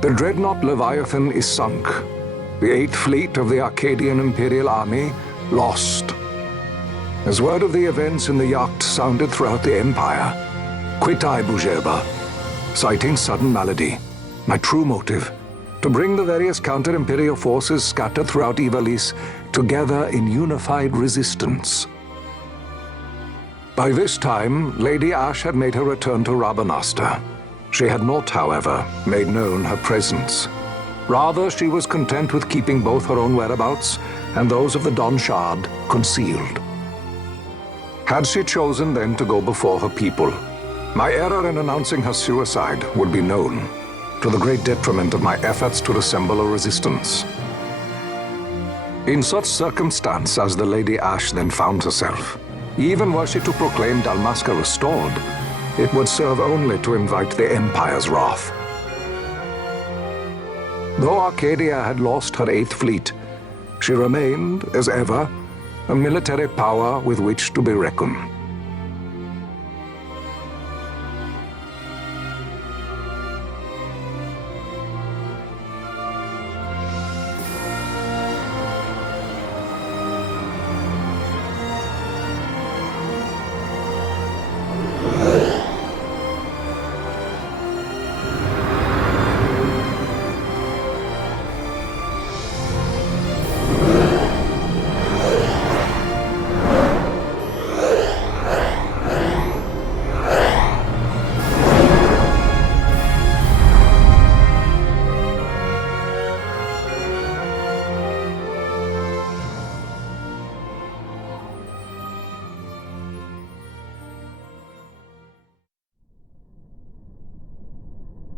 The dreadnought Leviathan is sunk. The 8th Fleet of the Arcadian Imperial Army lost. As word of the events in the yacht sounded throughout the Empire, quit I Bujeba, citing sudden malady. My true motive, to bring the various counter-imperial forces scattered throughout Ivalice together in unified resistance. By this time, Lady Ashe had made her return to Rabanastre. She had not, however, made known her presence. Rather, she was content with keeping both her own whereabouts and those of the Don Shard concealed. Had she chosen then to go before her people, my error in announcing her suicide would be known, to the great detriment of my efforts to assemble a resistance. In such circumstance as the Lady Ashe then found herself, even were she to proclaim Dalmasca restored, it would serve only to invite the Empire's wrath. Though Arcadia had lost her 8th Fleet, she remained, as ever, a military power with which to be reckoned.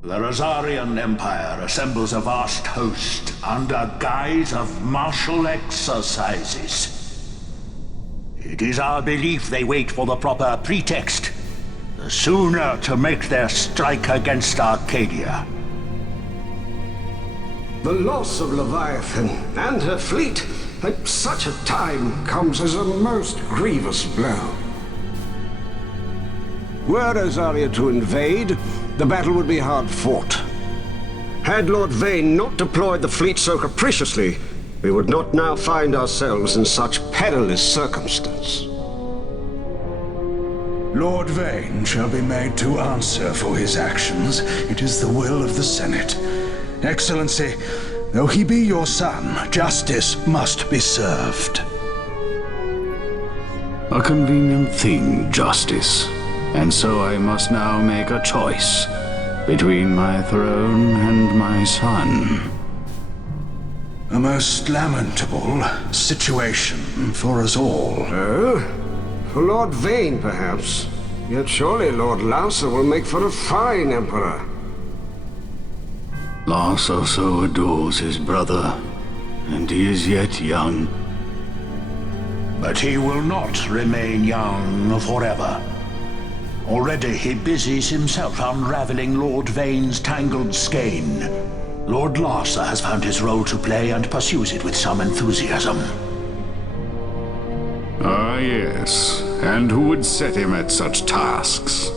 The Rosarian Empire assembles a vast host under guise of martial exercises. It is our belief they wait for the proper pretext, the sooner to make their strike against Arcadia. The loss of Leviathan and her fleet at such a time comes as a most grievous blow. Were Rosaria to invade, the battle would be hard fought. Had Lord Vayne not deployed the fleet so capriciously, we would not now find ourselves in such perilous circumstance. Lord Vayne shall be made to answer for his actions. It is the will of the Senate. Excellency, though he be your son, justice must be served. A convenient thing, justice. And so I must now make a choice between my throne and my son. A most lamentable situation for us all. Oh? For Lord Vayne, perhaps. Yet surely Lord Larsa will make for a fine emperor. Larsa so adores his brother, and he is yet young. But he will not remain young forever. Already he busies himself unraveling Lord Vayne's tangled skein. Lord Larsa has found his role to play and pursues it with some enthusiasm. Ah, yes. And who would set him at such tasks?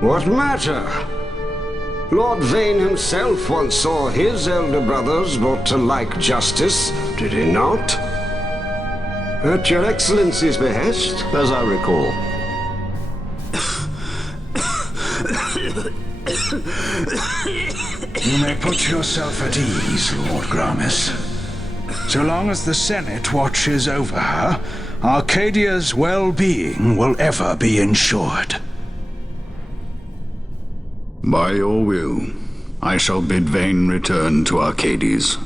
What matter? Lord Vayne himself once saw his elder brothers brought to like justice, did he not? At your Excellency's behest, as I recall. You may put yourself at ease, Lord Gramis. So long as the Senate watches over her, Arcadia's well-being will ever be ensured. By your will, I shall bid Vayne return to Arcades.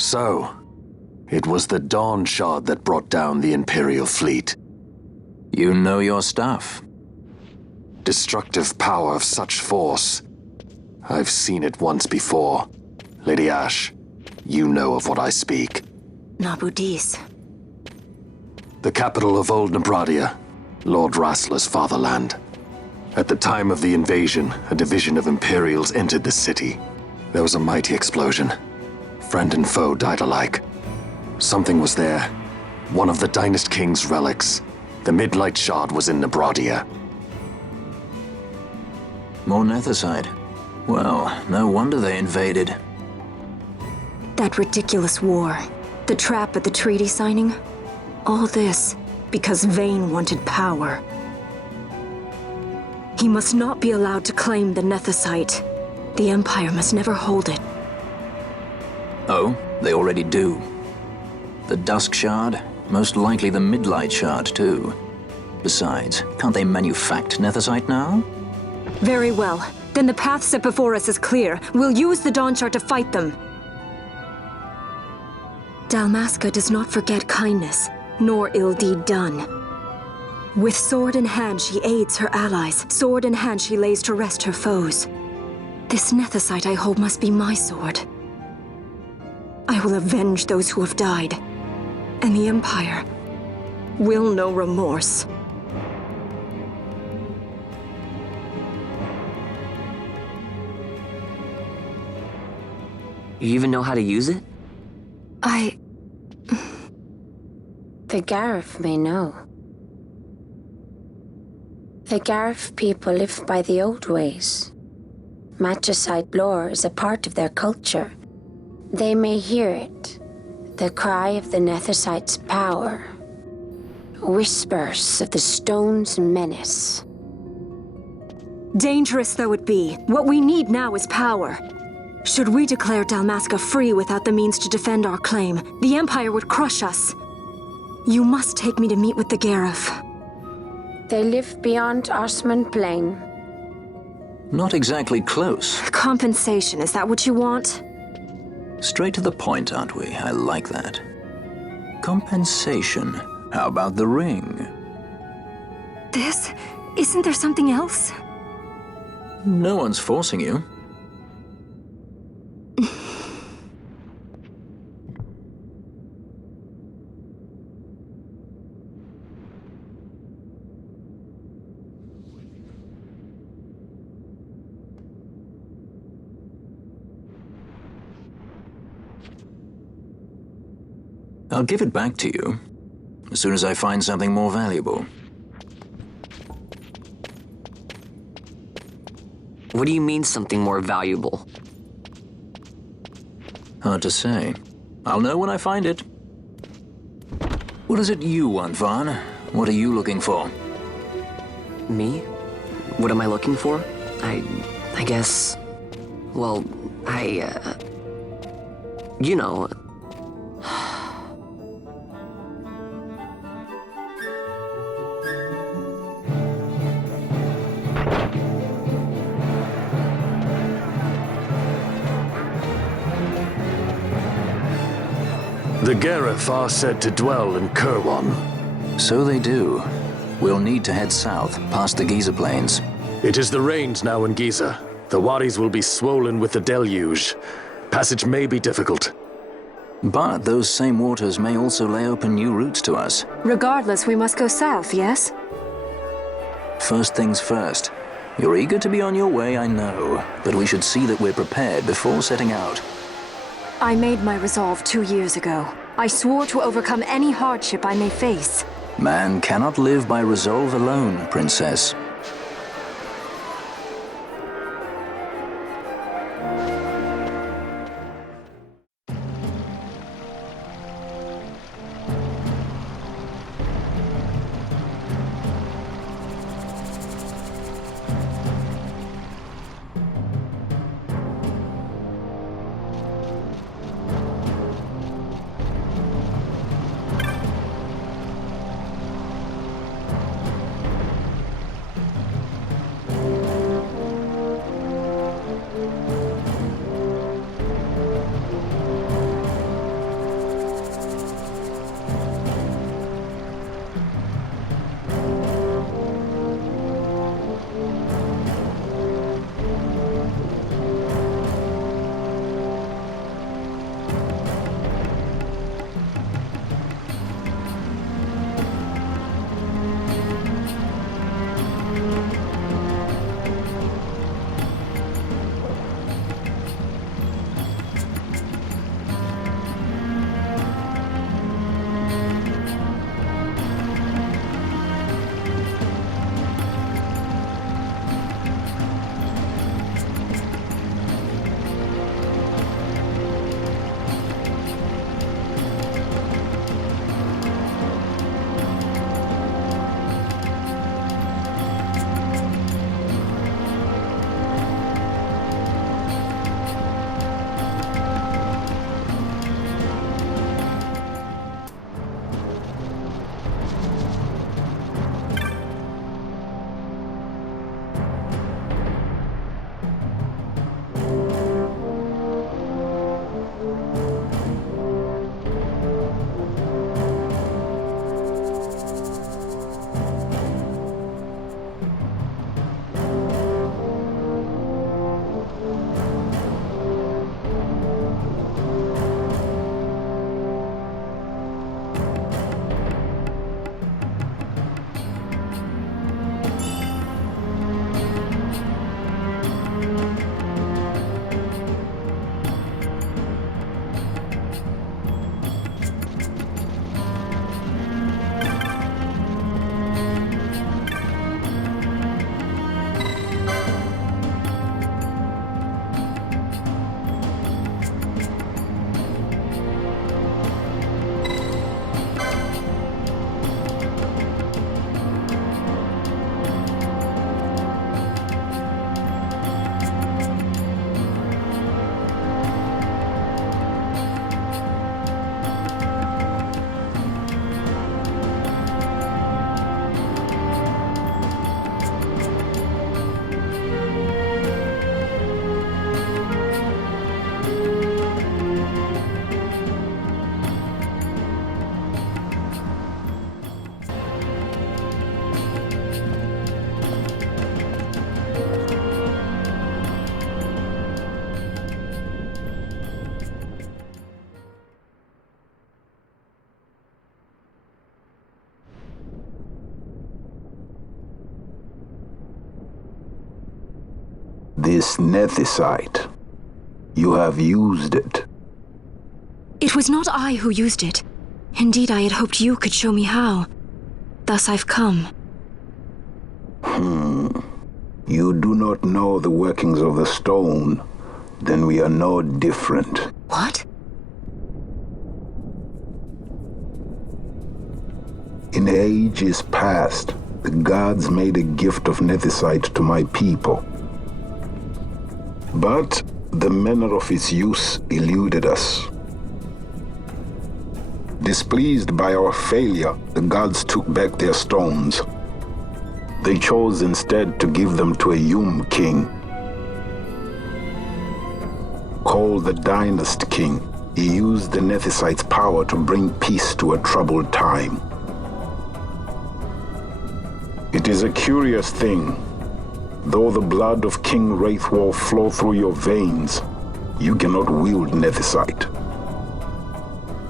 So, it was the Dawn Shard that brought down the Imperial fleet. You know your stuff. Destructive power of such force. I've seen it once before. Lady Ashe, you know of what I speak. Nabudis. The capital of Old Nebradia, Lord Rassler's fatherland. At the time of the invasion, a division of Imperials entered the city. There was a mighty explosion. Friend and foe died alike. Something was there. One of the Dynast King's relics. The Midlight Shard was in Nebradia. More Nethicite. Well, no wonder they invaded. That ridiculous war. The trap at the treaty signing. All this because Vayne wanted power. He must not be allowed to claim the Nethicite. The Empire must never hold it. Oh, they already do. The Dusk Shard, most likely the Midlight Shard too. Besides, can't they manufacture Nethicite now? Very well. Then the path set before us is clear. We'll use the Dawn Shard to fight them. Dalmasca does not forget kindness, nor ill deed done. With sword in hand, she aids her allies. Sword in hand, she lays to rest her foes. This Nethicite I hold must be my sword. I will avenge those who have died, and the Empire will know remorse. You even know how to use it? The Garif may know. The Garif people live by the old ways. Matricide lore is a part of their culture. They may hear it, the cry of the Nethicite's power. Whispers of the stone's menace. Dangerous though it be, what we need now is power. Should we declare Dalmasca free without the means to defend our claim, the Empire would crush us. You must take me to meet with the Garif. They live beyond Osman Plain. Not exactly close. Compensation, is that what you want? Straight to the point, aren't we? I like that. Compensation. How about the ring? This? Isn't there something else? No one's forcing you. I'll give it back to you as soon as I find something more valuable. What do you mean something more valuable? Hard to say. I'll know when I find it. What is it you want, Vaughn? What are you looking for? Me? What am I looking for? I guess... Well, you know... The Garif are said to dwell in Kirwan. So they do. We'll need to head south, past the Giza Plains. It is the rains now in Giza. The wadis will be swollen with the deluge. Passage may be difficult. But those same waters may also lay open new routes to us. Regardless, we must go south, yes? First things first. You're eager to be on your way, I know. But we should see that we're prepared before setting out. I made my resolve 2 years ago. I swore to overcome any hardship I may face. Man cannot live by resolve alone, Princess. This nethicite. You have used it. It was not I who used it. Indeed, I had hoped you could show me how. Thus I've come. You do not know the workings of the stone. Then we are no different. What? In ages past, the gods made a gift of nethicite to my people. But the manner of its use eluded us. Displeased by our failure, the gods took back their stones. They chose instead to give them to a Yum king. Called the Dynast King, he used the nethicite's power to bring peace to a troubled time. It is a curious thing. Though the blood of King Wraithwall flow through your veins, you cannot wield nethicite.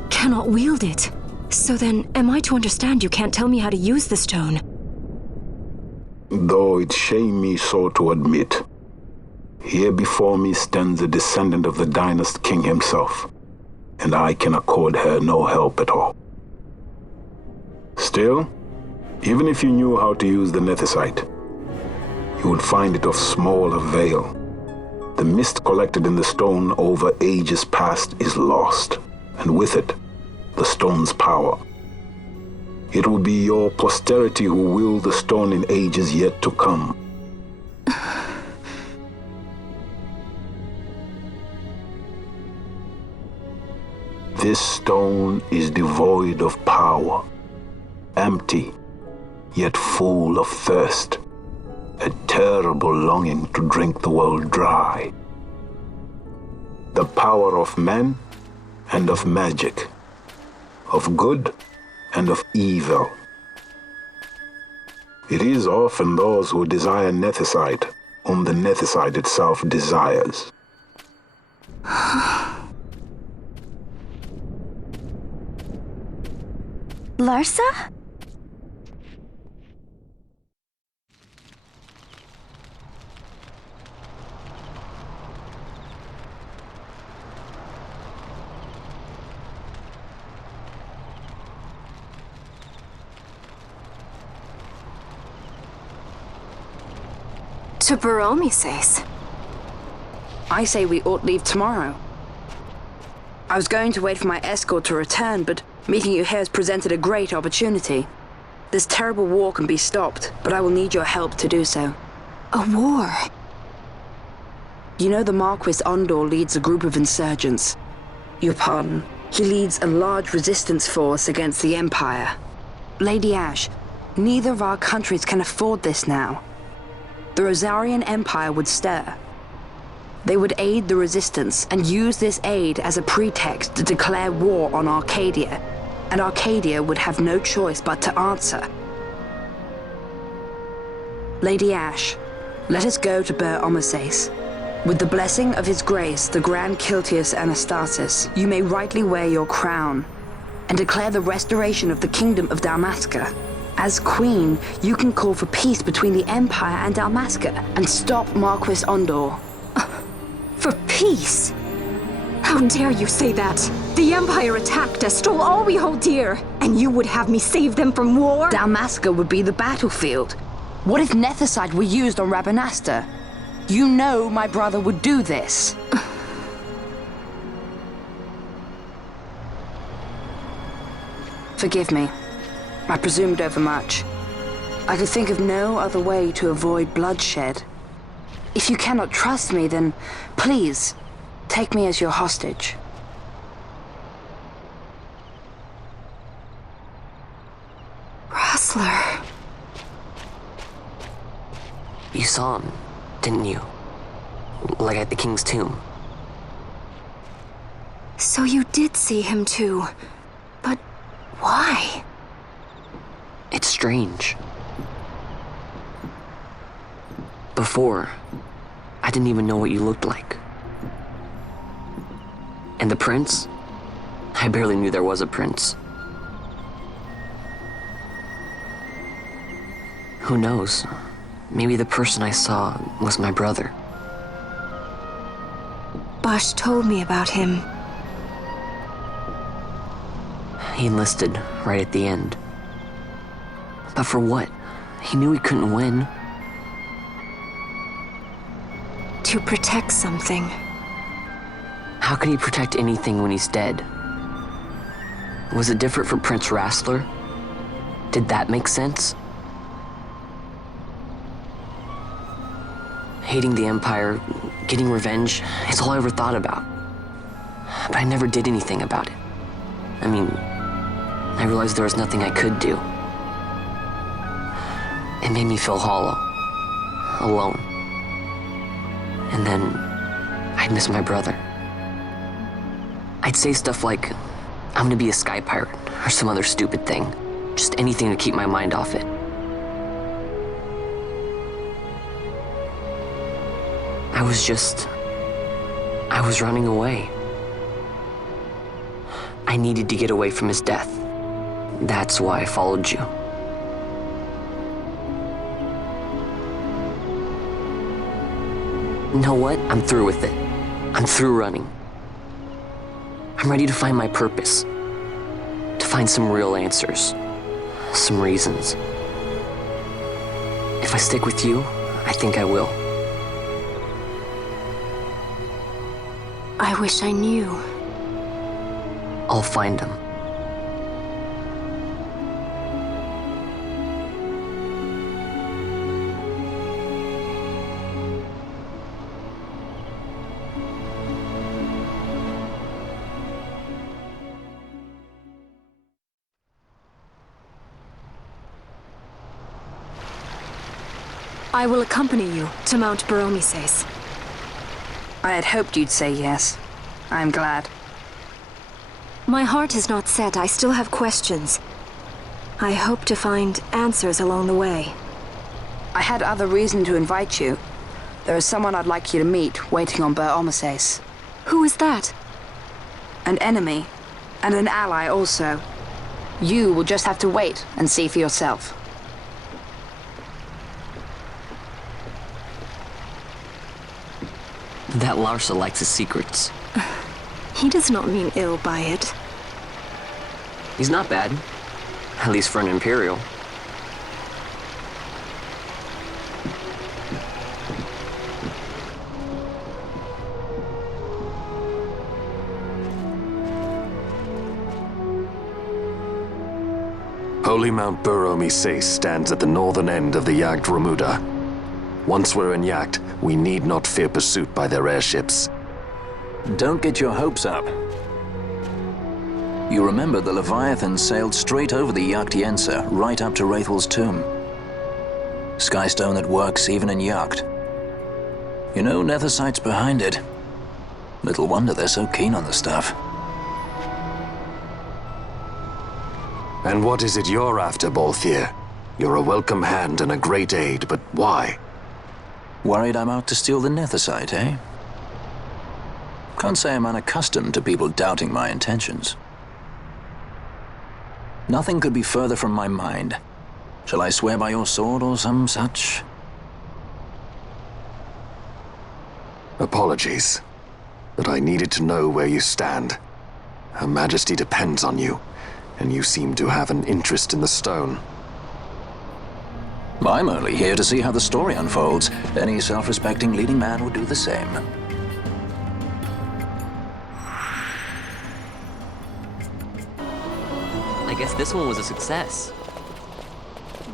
Cannot wield it? So then, am I to understand you can't tell me how to use the stone? Though it shame me so to admit, here before me stands a descendant of the Dynast King himself, and I can accord her no help at all. Still, even if you knew how to use the nethicite, you would find it of small avail. The mist collected in the stone over ages past is lost, and with it, the stone's power. It will be your posterity who wield the stone in ages yet to come. This stone is devoid of power, empty, yet full of thirst, a terrible longing to drink the world dry. The power of men and of magic, of good and of evil. It is often those who desire nethicite whom the nethicite itself desires. Larsa? To Baromi says. I say we ought leave tomorrow. I was going to wait for my escort to return, but meeting you here has presented a great opportunity. This terrible war can be stopped, but I will need your help to do so. A war? You know the Marquis Ondor leads a group of insurgents. Your pardon. He leads a large resistance force against the Empire. Lady Ash, neither of our countries can afford this now. The Rosarian Empire would stir. They would aid the resistance and use this aid as a pretext to declare war on Arcadia, and Arcadia would have no choice but to answer. Lady Ash, let us go to Bur Omasace. With the blessing of His Grace, the Grand Kiltius Anastasis, you may rightly wear your crown and declare the restoration of the Kingdom of Dalmasca. As Queen, you can call for peace between the Empire and Dalmasca and stop Marquis Ondor. For peace? How dare you say that? The Empire attacked us, stole all we hold dear, and you would have me save them from war? Dalmasca would be the battlefield. What if nethicite were used on Rabanasta? You know my brother would do this. Forgive me. I presumed overmuch. I could think of no other way to avoid bloodshed. If you cannot trust me, then please, take me as your hostage. Rustler. You saw him, didn't you? Like at the King's tomb. So you did see him too. But why? It's strange. Before, I didn't even know what you looked like. And the prince? I barely knew there was a prince. Who knows? Maybe the person I saw was my brother. Vash told me about him. He enlisted right at the end. But for what? He knew he couldn't win. To protect something. How can he protect anything when he's dead? Was it different for Prince Rassler? Did that make sense? Hating the Empire, getting revenge, it's all I ever thought about. But I never did anything about it. I mean, I realized there was nothing I could do. It made me feel hollow, alone. And then I'd miss my brother. I'd say stuff like, I'm gonna be a sky pirate, or some other stupid thing. Just anything to keep my mind off it. I was running away. I needed to get away from his death. That's why I followed you. You know what? I'm through with it. I'm through running. I'm ready to find my purpose. To find some real answers. Some reasons. If I stick with you, I think I will. I wish I knew. I'll find him. I will accompany you to Mount Baromises. I had hoped you'd say yes. I'm glad. My heart is not set. I still have questions. I hope to find answers along the way. I had other reason to invite you. There is someone I'd like you to meet waiting on Baromises. Who is that? An enemy, and an ally also. You will just have to wait and see for yourself. That Larsa likes his secrets. He does not mean ill by it. He's not bad. At least for an Imperial. Holy Mount Baromises stands at the northern end of the Yacht Remuda. Once we're in Yacht, we need not fear pursuit by their airships. Don't get your hopes up. You remember the Leviathan sailed straight over the Yacht Yensa, right up to Wraithel's tomb. Skystone that works even in Yacht. You know Nethersight's behind it. Little wonder they're so keen on the stuff. And what is it you're after, Balthier? You're a welcome hand and a great aid, but why? Worried I'm out to steal the Nethersight, eh? Can't say I'm unaccustomed to people doubting my intentions. Nothing could be further from my mind. Shall I swear by your sword or some such? Apologies, but I needed to know where you stand. Her Majesty depends on you, and you seem to have an interest in the stone. I'm only here to see how the story unfolds. Any self-respecting leading man would do the same. I guess this one was a success.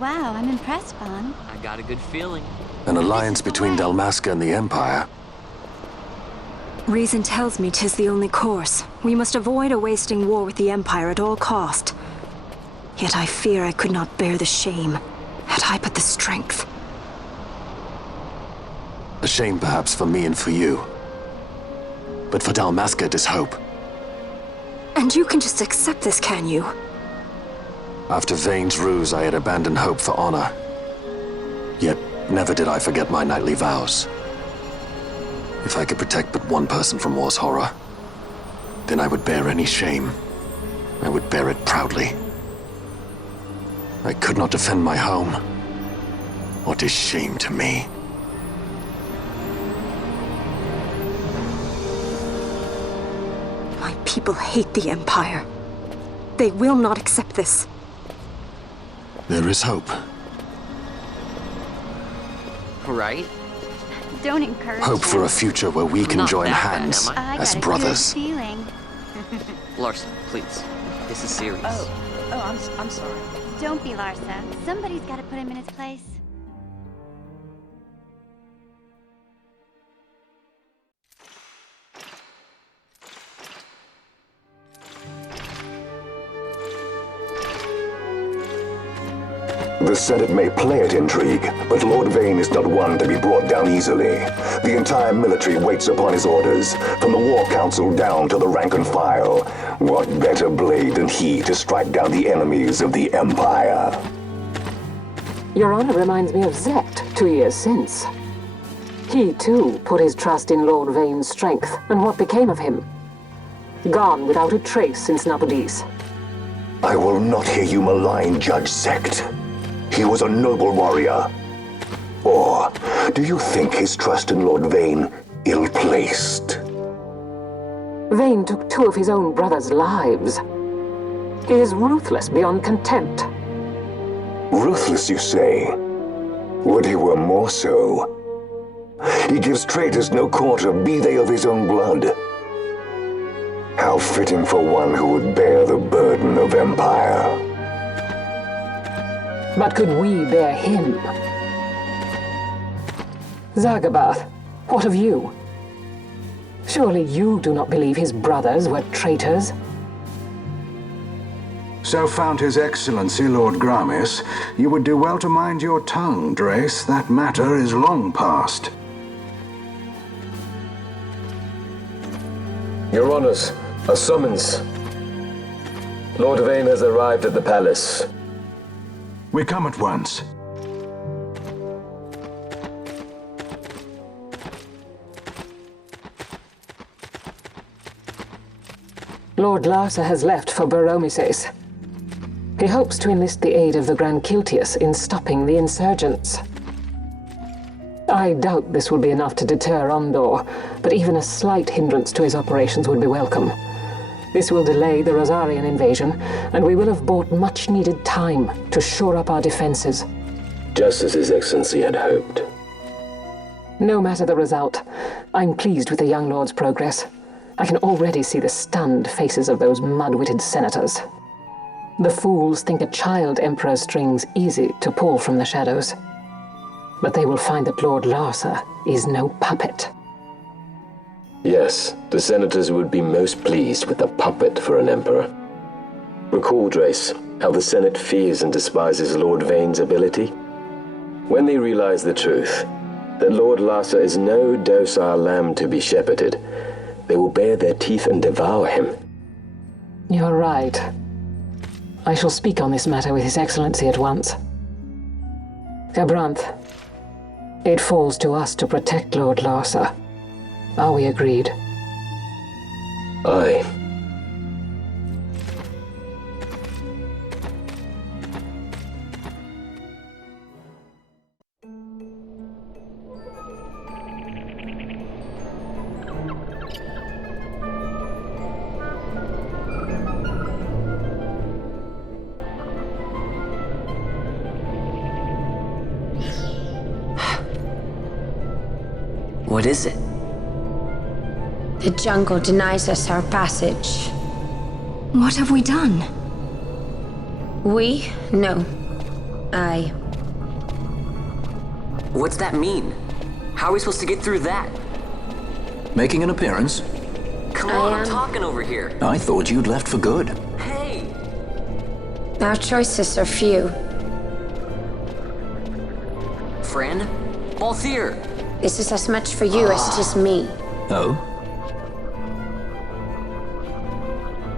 Wow, I'm impressed, Vaughn. I got a good feeling. An alliance between Dalmasca and the Empire. Reason tells me 'tis the only course. We must avoid a wasting war with the Empire at all cost. Yet I fear I could not bear the shame, had I but the strength. A shame perhaps for me and for you. But for Dalmasca it is hope. And you can just accept this, can you? After Vane's ruse, I had abandoned hope for honor. Yet never did I forget my knightly vows. If I could protect but one person from war's horror, then I would bear any shame. I would bear it proudly. I could not defend my home. What is shame to me? people hate the Empire. They will not accept this. There is hope. Right? Don't encourage Hope for a future where we can Not join that bad, hands am I as got a brothers. good feeling. Larson, please. This is serious. I'm sorry. Don't be Larsa. Somebody's got to put him in his place. The Senate may play at intrigue, but Lord Vane is not one to be brought down easily. The entire military waits upon his orders, from the War Council down to the rank and file. What better blade than he to strike down the enemies of the Empire? Your Honor reminds me of Zect 2 years since. He, too, put his trust in Lord Vane's strength, and what became of him? Gone without a trace since Napodis. I will not hear you malign Judge Zect. He was a noble warrior. Or do you think his trust in Lord Vane ill-placed? Vane took 2 of his own brothers' lives. He is ruthless beyond contempt. Ruthless, you say? Would he were more so. He gives traitors no quarter, be they of his own blood. How fitting for one who would bear the burden of empire. But could we bear him? Zagabath, what of you? Surely you do not believe his brothers were traitors? So found His Excellency Lord Gramis, you would do well to mind your tongue, Drace. That matter is long past. Your Honors, a summons. Lord Vane has arrived at the palace. We come at once. Lord Larsa has left for Baromises. He hopes to enlist the aid of the Grand Kiltius in stopping the insurgents. I doubt this will be enough to deter Ondor, but even a slight hindrance to his operations would be welcome. This will delay the Rosarian invasion, and we will have bought much-needed time to shore up our defenses. Just as His Excellency had hoped. No matter the result, I'm pleased with the young lord's progress. I can already see the stunned faces of those mud-witted senators. The fools think a child emperor's strings easy to pull from the shadows. But they will find that Lord Larsa is no puppet. Yes, the senators would be most pleased with a puppet for an emperor. Recall, Drace, how the Senate fears and despises Lord Vane's ability. When they realize the truth, that Lord Larsa is no docile lamb to be shepherded, they will bare their teeth and devour him. You're right. I shall speak on this matter with His Excellency at once. Gabranth, it falls to us to protect Lord Larsa. Are we agreed? Aye. What is it? The jungle denies us our passage. What have we done? We? No. I. What's that mean? How are we supposed to get through that? Making an appearance? Come on, I'm talking over here. I thought you'd left for good. Hey! Our choices are few. Friend? Balthier! This is as much for you as it is me. Oh?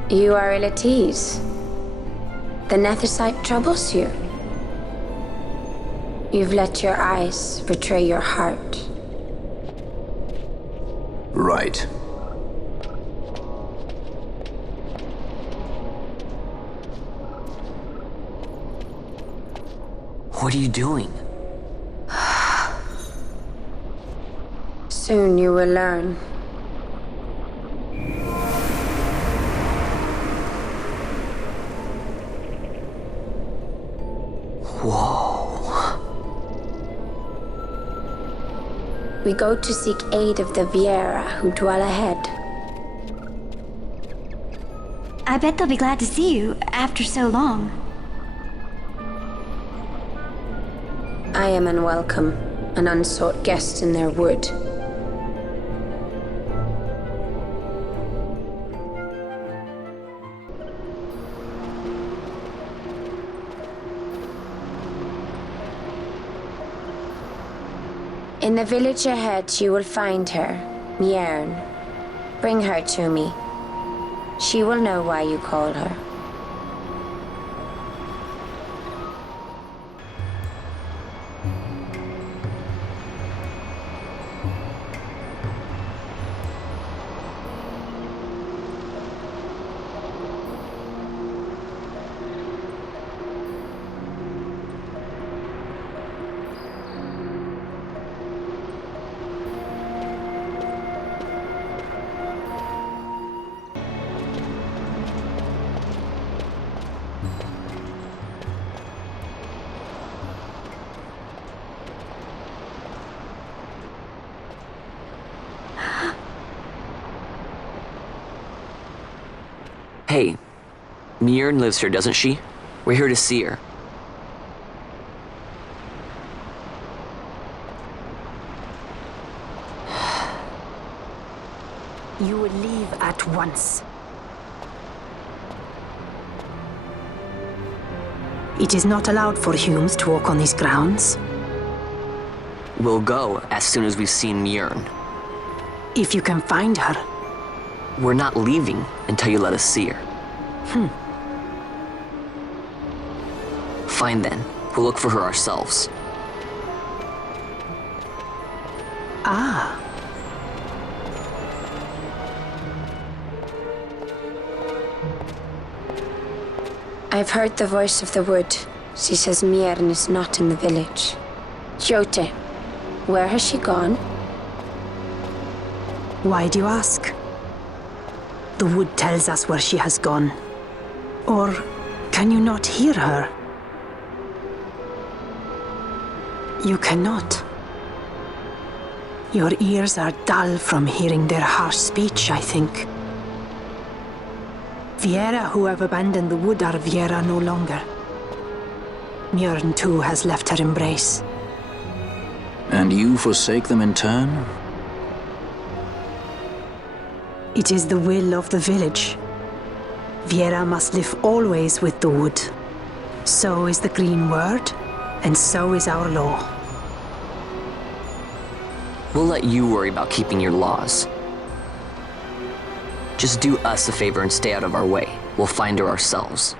You are ill at ease. The Nethicite troubles you. You've let your eyes betray your heart. Right. What are you doing? Soon you will learn. We go to seek aid of the Viera who dwell ahead. I bet they'll be glad to see you after so long. I am unwelcome, an unsought guest in their wood. In the village ahead, you will find her, Mjern. Bring her to me. She will know why you call her. Hey, Mjern lives here, doesn't she? We're here to see her. You will leave at once. It is not allowed for humans to walk on these grounds. We'll go as soon as we've seen Mjern. If you can find her. We're not leaving until you let us see her. Fine then. We'll look for her ourselves. Ah. I've heard the voice of the wood. She says Mjern is not in the village. Jote, where has she gone? Why do you ask? The wood tells us where she has gone. Or can you not hear her? You cannot. Your ears are dull from hearing their harsh speech, I think. Viera who have abandoned the wood are Viera no longer. Mjern too has left her embrace. And you forsake them in turn? It is the will of the village. Viera must live always with the wood. So is the green word, and so is our law. We'll let you worry about keeping your laws. Just do us a favor and stay out of our way. We'll find her ourselves.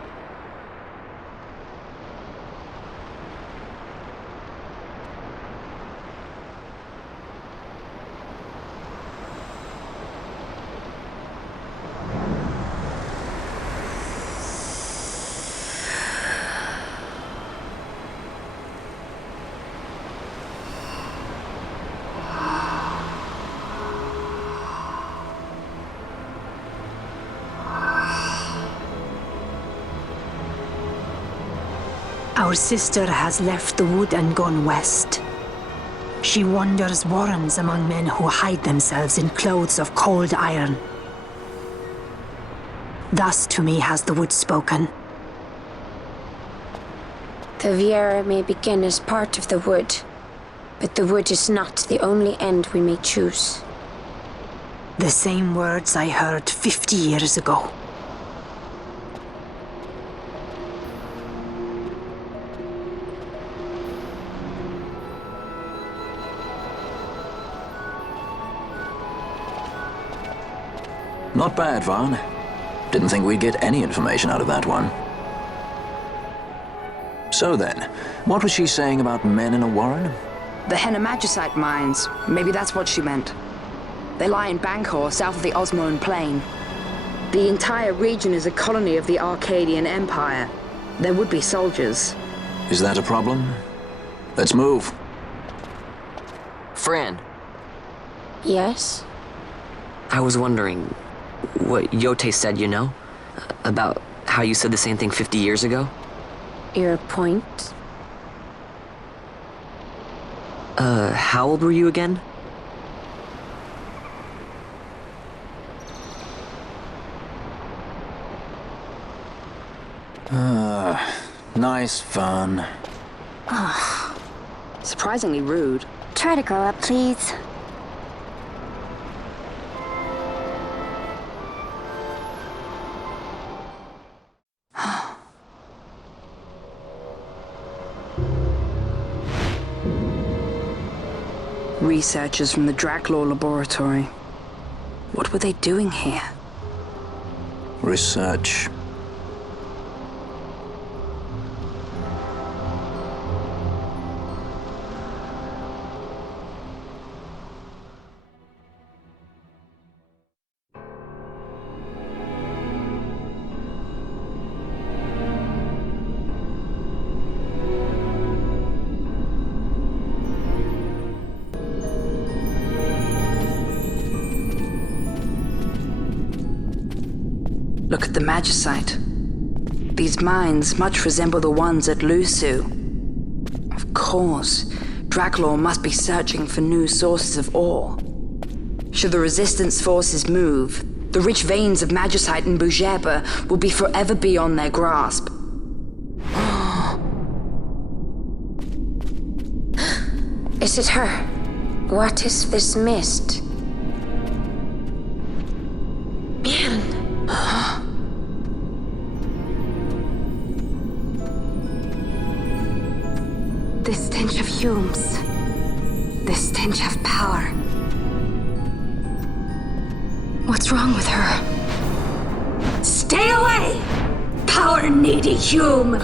Our sister has left the wood and gone west. She wanders warrens among men who hide themselves in clothes of cold iron. Thus to me has the wood spoken. The Viera may begin as part of the wood, but the wood is not the only end we may choose. The same words I heard 50 years ago. Not bad, Vaughn. Didn't think we'd get any information out of that one. So then, what was she saying about men in a warren? The Henna-Magicite mines. Maybe that's what she meant. They lie in Bangkor, south of the Osmoan Plain. The entire region is a colony of the Arcadian Empire. There would be soldiers. Is that a problem? Let's move. Fran. Yes? I was wondering what Yote said, you know? About how you said the same thing 50 years ago? Your point? How old were you again? Nice fun. Surprisingly rude. Try to grow up, please. Researchers from the Draclaw laboratory. What were they doing here? Research. Look at the magicite. These mines much resemble the ones at Lusu. Of course, Draclaw must be searching for new sources of ore. Should the resistance forces move, the rich veins of magicite in Bujeba will be forever beyond their grasp. Is it her? What is this mist? The stench of fumes. The stench of power. What's wrong with her? Stay away! Power-needy Hume!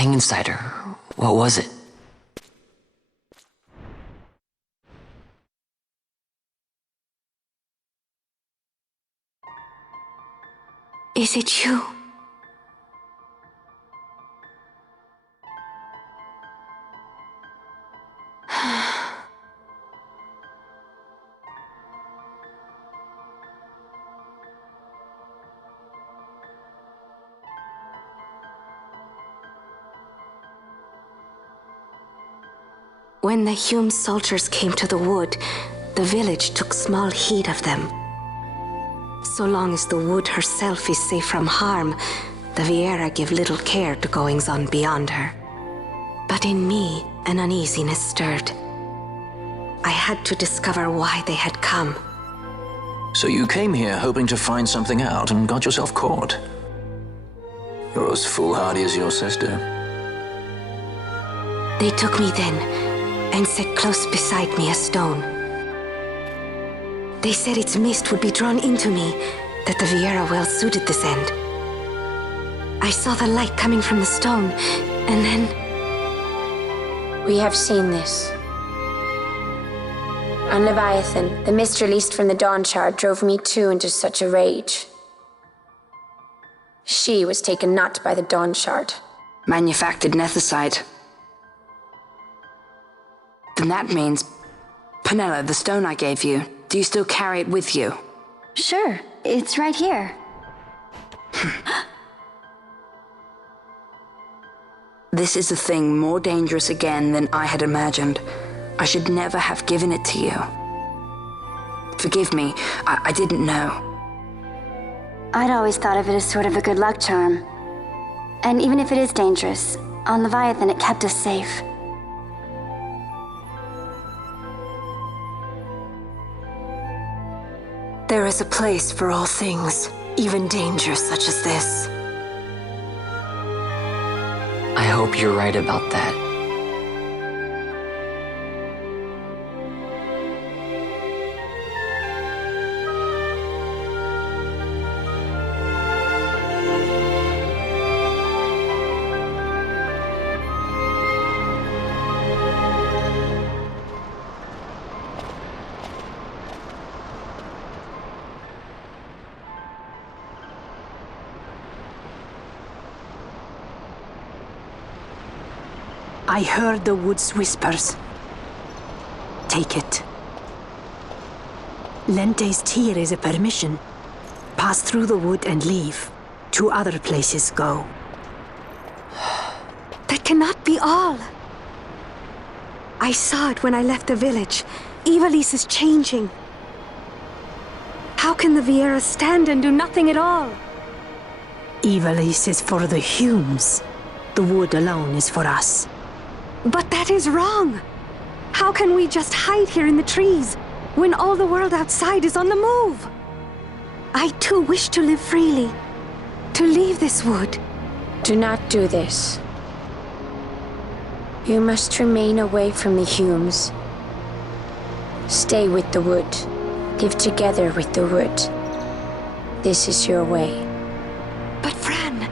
thing inside her. What was it? Is it you? When the Hume soldiers came to the wood, the village took small heed of them. So long as the wood herself is safe from harm, the Viera give little care to goings-on beyond her. But in me, an uneasiness stirred. I had to discover why they had come. So you came here hoping to find something out and got yourself caught. You're as foolhardy as your sister. They took me then and set close beside me a stone. They said its mist would be drawn into me, that the Viera well suited this end. I saw the light coming from the stone, and then... We have seen this. On Leviathan, the mist released from the Dawn Shard drove me too into such a rage. She was taken not by the Dawn Shard. Manufactured nethicite. Then that means... Penella, the stone I gave you, do you still carry it with you? Sure, it's right here. This is a thing more dangerous again than I had imagined. I should never have given it to you. Forgive me, I didn't know. I'd always thought of it as sort of a good luck charm. And even if it is dangerous, on Leviathan it kept us safe. There is a place for all things, even danger such as this. I hope you're right about that. I heard the wood's whispers. Take it. Lente's tear is a permission. Pass through the wood and leave. To other places go. That cannot be all. I saw it when I left the village. Ivalice is changing. How can the Viera stand and do nothing at all? Ivalice is for the Humes. The wood alone is for us. But that is wrong. How can we just hide here in the trees when all the world outside is on the move? I too wish to live freely, to leave this wood. Do not do this. You must remain away from the Humes. Stay with the wood. Live together with the wood. This is your way. But Fran,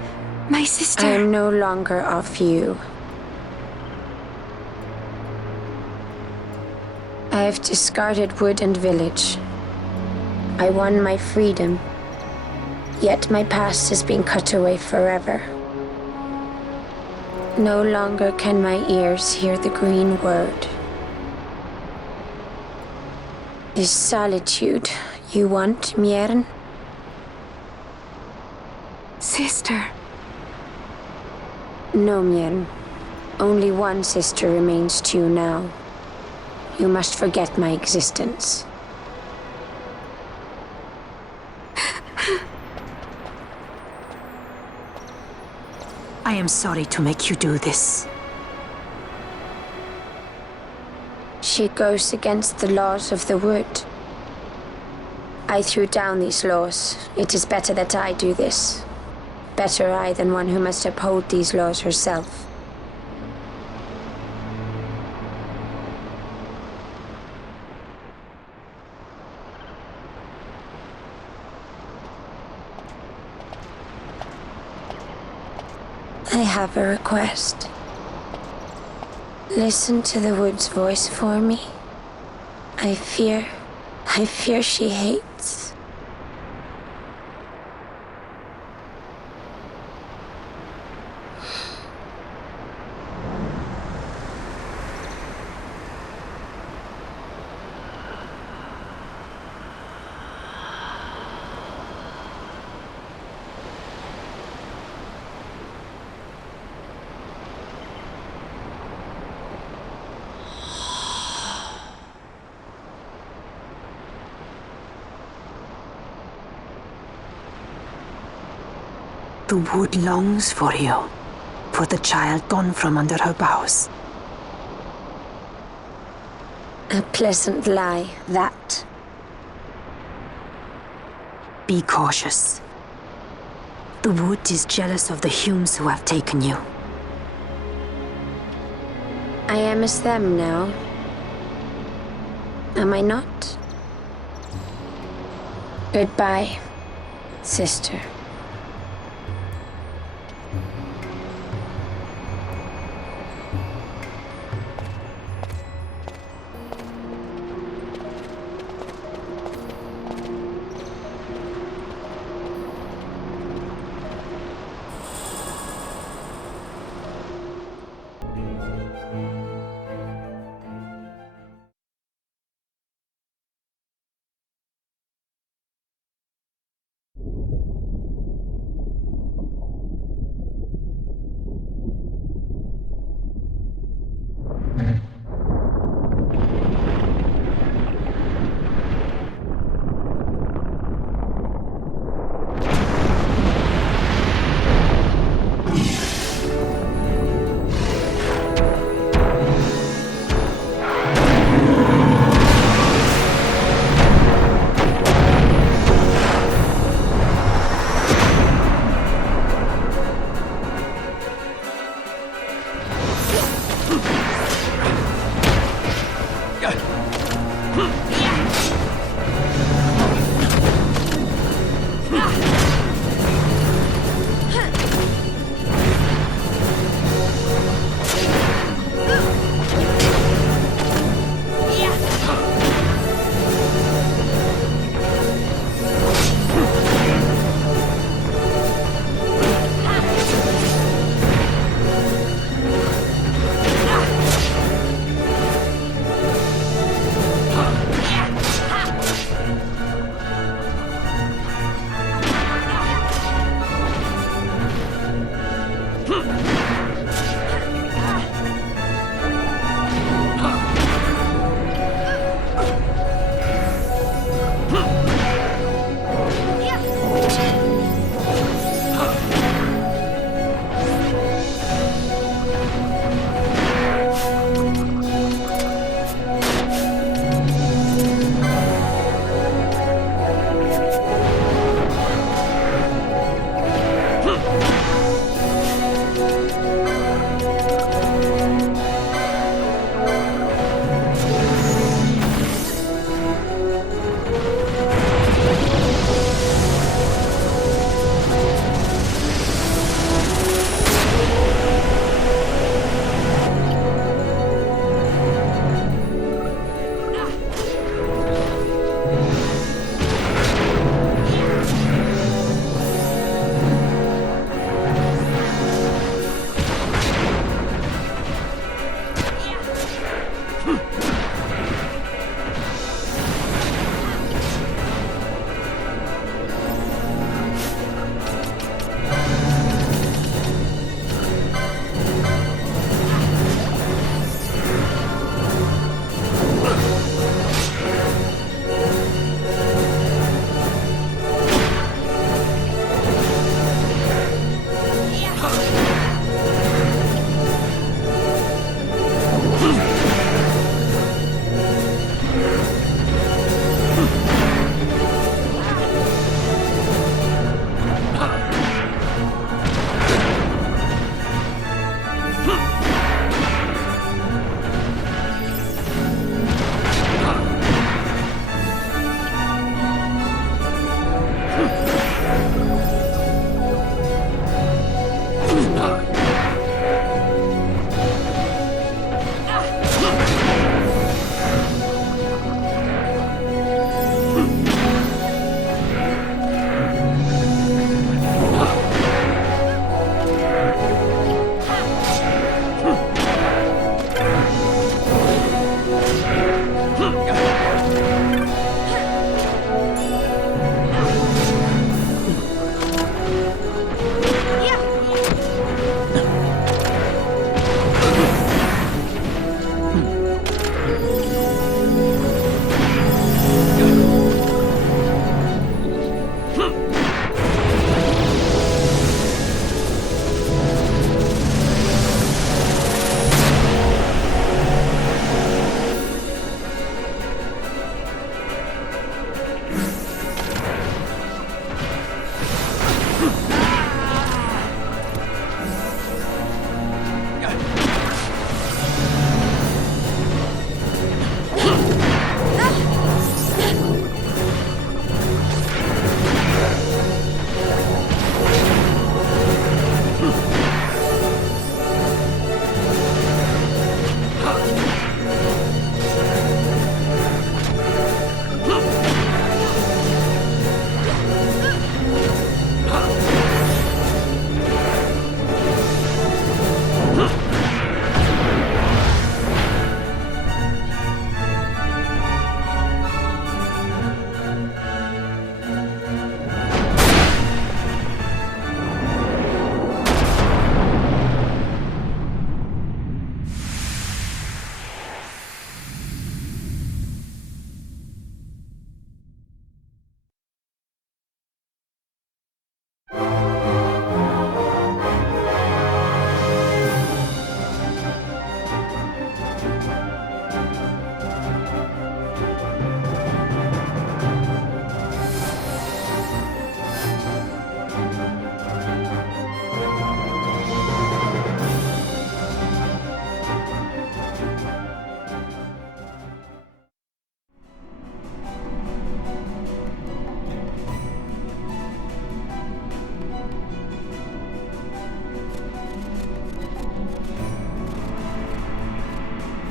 my sister... I am no longer of you. I have discarded wood and village. I won my freedom, yet my past has been cut away forever. No longer can my ears hear the green word. Is solitude you want, Miern? Sister. No, Miern. Only one sister remains to you now. You must forget my existence. I am sorry to make you do this. She goes against the laws of the wood. I threw down these laws. It is better that I do this. Better I than one who must uphold these laws herself. I have a request. Listen to the wood's voice for me. I fear she hates. The wood longs for you, for the child gone from under her boughs. A pleasant lie, that. Be cautious. The wood is jealous of the Humes who have taken you. I am as them now. Am I not? Goodbye, sister.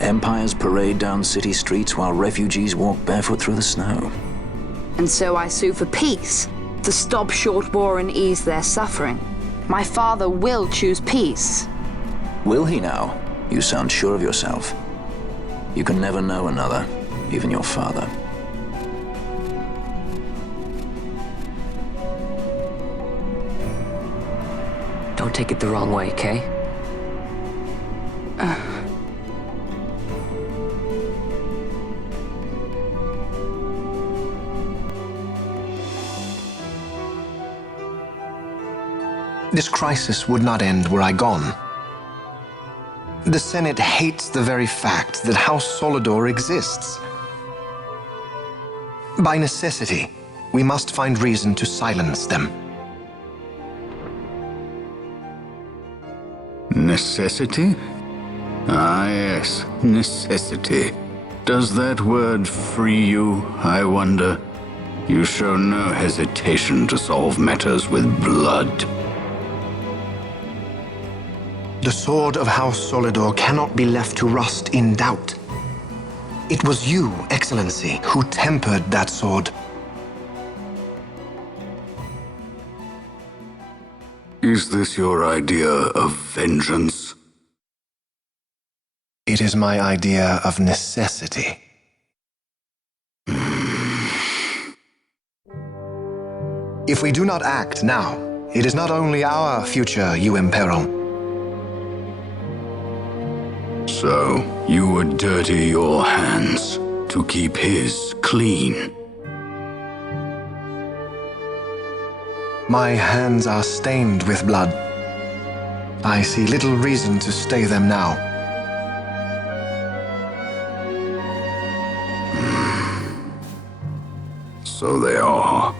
Empires parade down city streets while refugees walk barefoot through the snow. And so I sue for peace, to stop short war and ease their suffering. My father will choose peace. Will he now? You sound sure of yourself. You can never know another, even your father. Don't take it the wrong way, Kay? This crisis would not end were I gone. The Senate hates the very fact that House Solidor exists. By necessity, we must find reason to silence them. Necessity? Ah, yes, necessity. Does that word free you, I wonder? You show no hesitation to solve matters with blood. The sword of House Solidor cannot be left to rust in doubt. It was you, Excellency, who tempered that sword. Is this your idea of vengeance? It is my idea of necessity. If we do not act now, it is not only our future you imperil. So, you would dirty your hands to keep his clean. My hands are stained with blood. I see little reason to stay them now. So they are.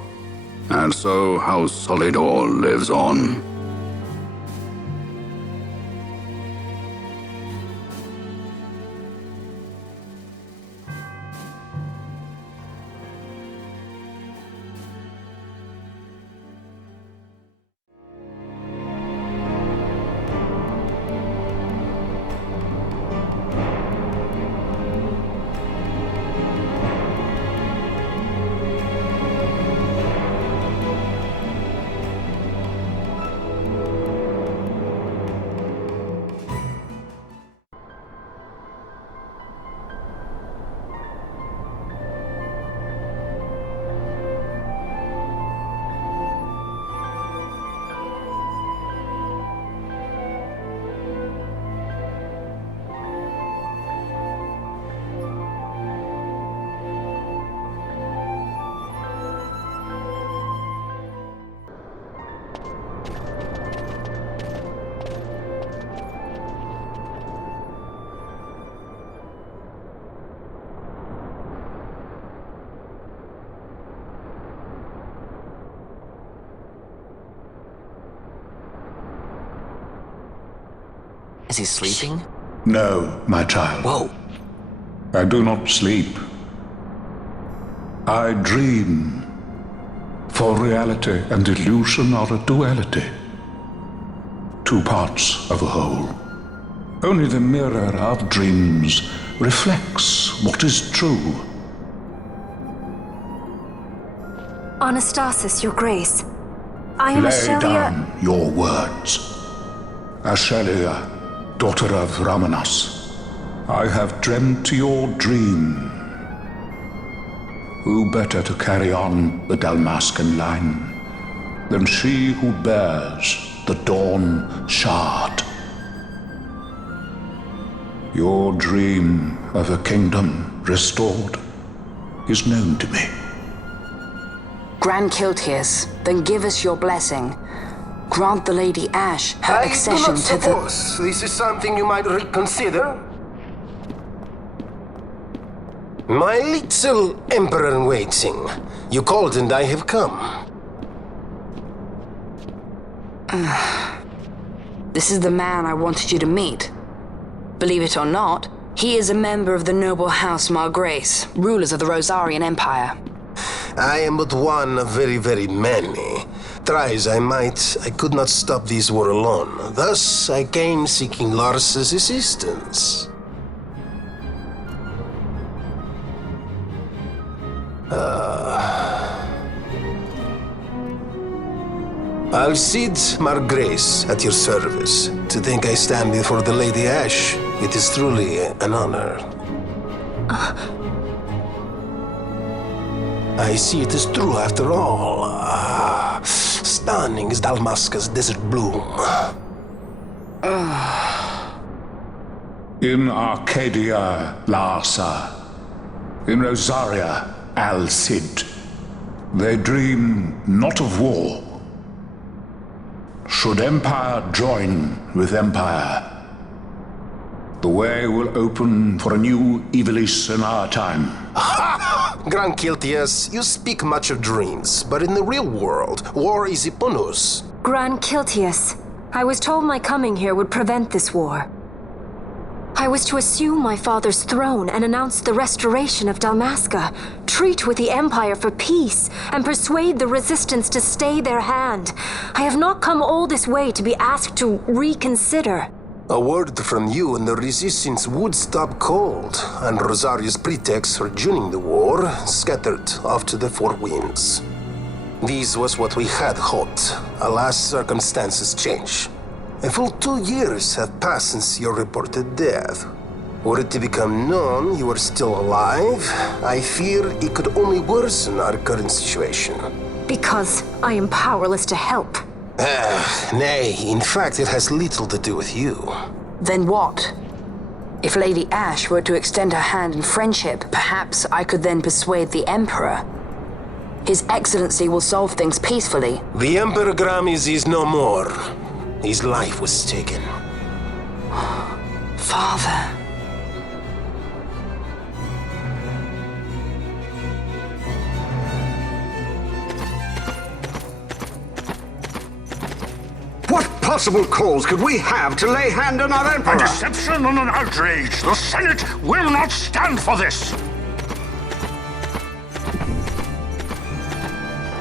And so House Solidor lives on. Is he sleeping? No, my child. Whoa. I do not sleep. I dream. For reality and illusion are a duality. Two parts of a whole. Only the mirror of dreams reflects what is true. Anastasis, Your Grace. I am Lay Ashelia. down your words. Ashelia, daughter of Ramanas, I have dreamt your dream. Who better to carry on the Dalmascan line than she who bears the Dawn Shard? Your dream of a kingdom restored is known to me. Grand Kiltias, then give us your blessing. Grant the Lady Ash her accession to the... I do not suppose this is something you might reconsider. My little Emperor-in-Waiting. You called and I have come. This is the man I wanted you to meet. Believe it or not, he is a member of the noble house Margrace, rulers of the Rosarian Empire. I am but one of very, very many. Try as I might, I could not stop this war alone. Thus, I came seeking Lars's assistance. Alcide Margrace at your service. To think I stand before the Lady Ash, it is truly an honor. I see it is true after all. Stunning is Dalmasca's desert bloom. In Arcadia, Larsa. In Rosaria, Alcide. They dream not of war. Should Empire join with Empire, the way will open for a new Ivalice in our time. Grand Kiltias, you speak much of dreams, but in the real world, war is upon us. Grand Kiltias, I was told my coming here would prevent this war. I was to assume my father's throne and announce the restoration of Dalmasca, treat with the Empire for peace, and persuade the Resistance to stay their hand. I have not come all this way to be asked to reconsider. A word from you and the Resistance would stop cold, and Rosaria's pretext for joining the war scattered off to the four winds. This was what we had hoped. Alas, circumstances change. A full 2 years have passed since your reported death. Were it to become known you are still alive, I fear it could only worsen our current situation. Because I am powerless to help. Nay, in fact it has little to do with you. Then what? If Lady Ash were to extend her hand in friendship, perhaps I could then persuade the Emperor. His Excellency will solve things peacefully. The Emperor Gramis is no more. His life was taken. Father. What possible cause could we have to lay hand on our Emperor? A deception and an outrage! The Senate will not stand for this!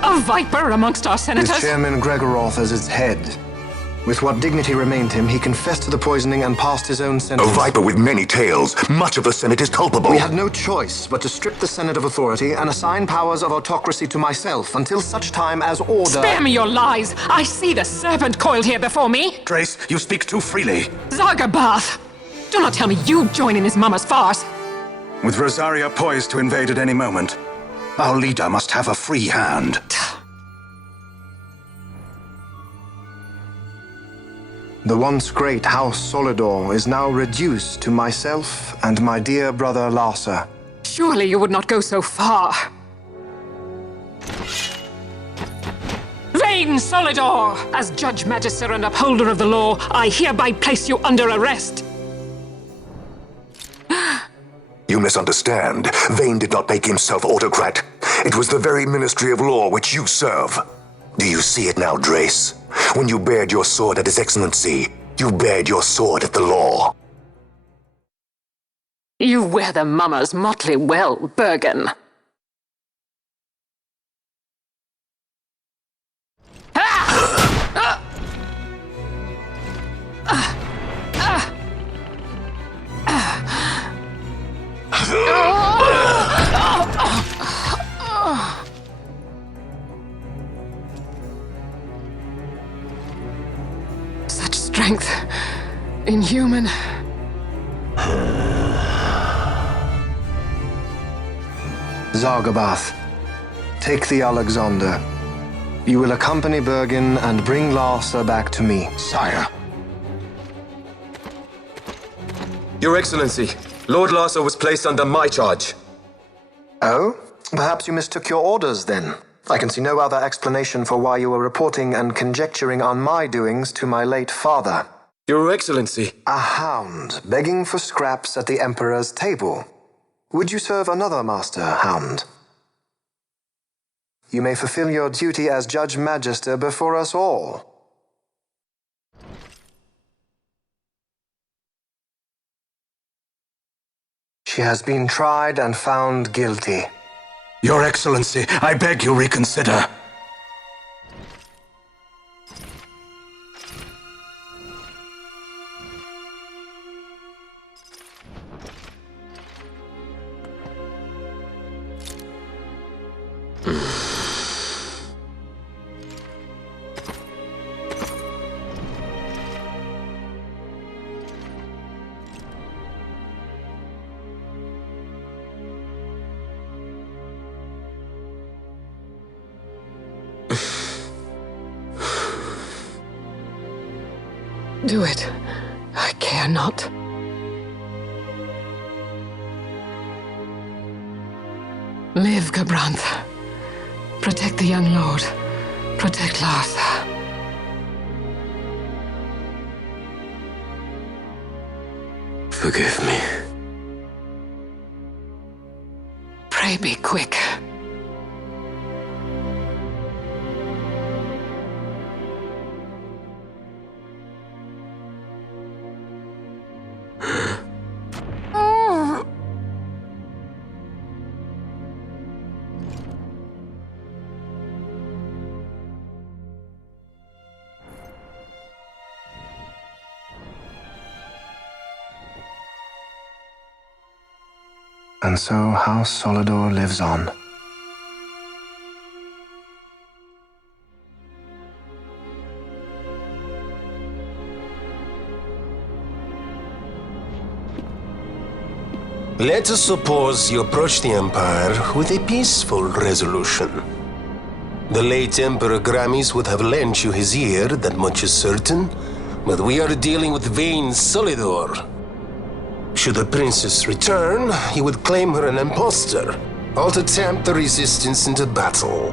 A viper amongst our senators? With Chairman Gregoroth as its head. With what dignity remained him, he confessed to the poisoning and passed his own sentence. A viper with many tails. Much of the Senate is culpable. We had no choice but to strip the Senate of authority and assign powers of autocracy to myself until such time as order... Spare me your lies! I see the serpent coiled here before me! Trace, you speak too freely. Zargabath! Do not tell me you join in his mama's farce! With Rosaria poised to invade at any moment, our leader must have a free hand. The once great House Solidor is now reduced to myself and my dear brother Larsa. Surely you would not go so far. Vain Solidor! As Judge Magister and upholder of the law, I hereby place you under arrest. You misunderstand. Vane did not make himself autocrat. It was the very Ministry of Law which you serve. Do you see it now, Drace? When you bared your sword at His Excellency, you bared your sword at the law. You wear the mama's motley well, Bergen. Such strength. Inhuman. Zargabath, take the Alexander. You will accompany Bergen and bring Larsa back to me. Sire. Your Excellency, Lord Larsa was placed under my charge. Oh? Perhaps you mistook your orders then. I can see no other explanation for why you were reporting and conjecturing on my doings to my late father. Your Excellency. A hound begging for scraps at the Emperor's table. Would you serve another master, hound? You may fulfill your duty as Judge Magister before us all. She has been tried and found guilty. Your Excellency, I beg you reconsider. Do it. I care not. Live, Gabrantha. Protect the young lord. Protect Larsa. Forgive me. Pray be quick. And so House Solidor lives on. Let us suppose you approach the Empire with a peaceful resolution. The late Emperor Gramis would have lent you his ear, that much is certain, but we are dealing with vain Solidor. Should the princess return, he would claim her an impostor, or to tempt the resistance into battle.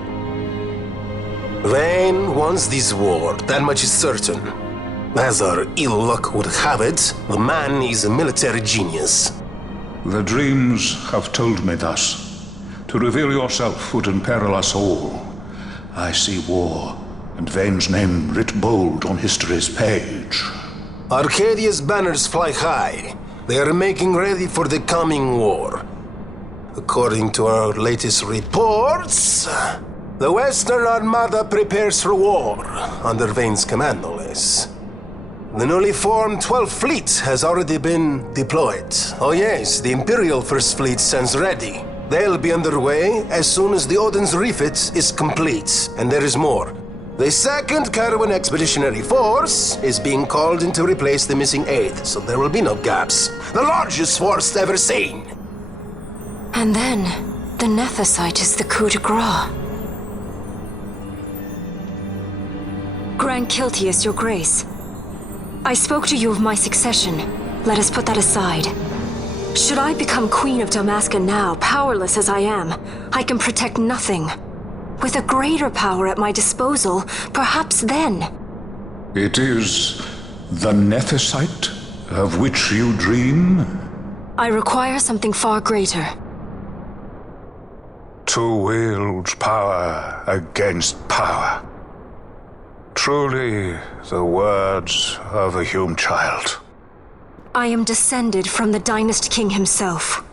Vayne wants this war, that much is certain. As our ill luck would have it, the man is a military genius. The dreams have told me thus. To reveal yourself would imperil us all. I see war, and Vayne's name writ bold on history's page. Arcadia's banners fly high. They are making ready for the coming war. According to our latest reports, the Western Armada prepares for war, under Vayne's command, no less. The newly formed 12th Fleet has already been deployed. Oh yes, the Imperial First Fleet stands ready. They'll be underway as soon as the Odin's refit is complete. And there is more. The 2nd Caravan Expeditionary Force is being called in to replace the missing 8th, so there will be no gaps. The largest force ever seen! And then, the Nethicite is the coup de grace. Grand Kiltius, your grace. I spoke to you of my succession. Let us put that aside. Should I become Queen of Dalmasca now, powerless as I am, I can protect nothing. With a greater power at my disposal, perhaps then. It is the Nethicite of which you dream? I require something far greater. To wield power against power. Truly, the words of a Hume child. I am descended from the Dynast King himself.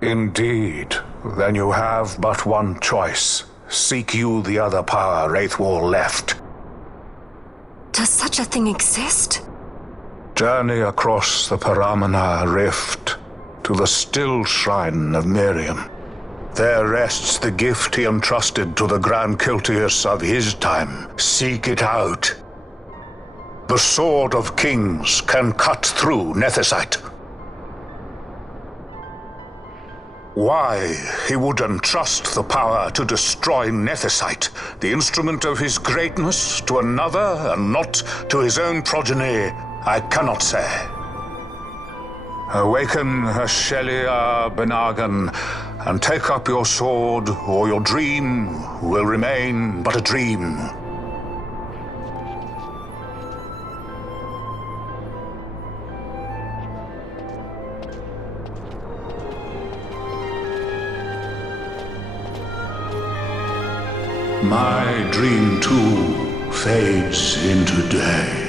Indeed. Then you have but one choice. Seek you the other power Wraithwall left. Does such a thing exist? Journey across the Paramana Rift to the still shrine of Miriam. There rests the gift he entrusted to the Grand Kiltius of his time. Seek it out. The Sword of Kings can cut through Nethicite. Why he would entrust the power to destroy Nethicite, the instrument of his greatness, to another and not to his own progeny, I cannot say. Awaken Shelia Benagan, and take up your sword, or your dream will remain but a dream. My dream too fades into day.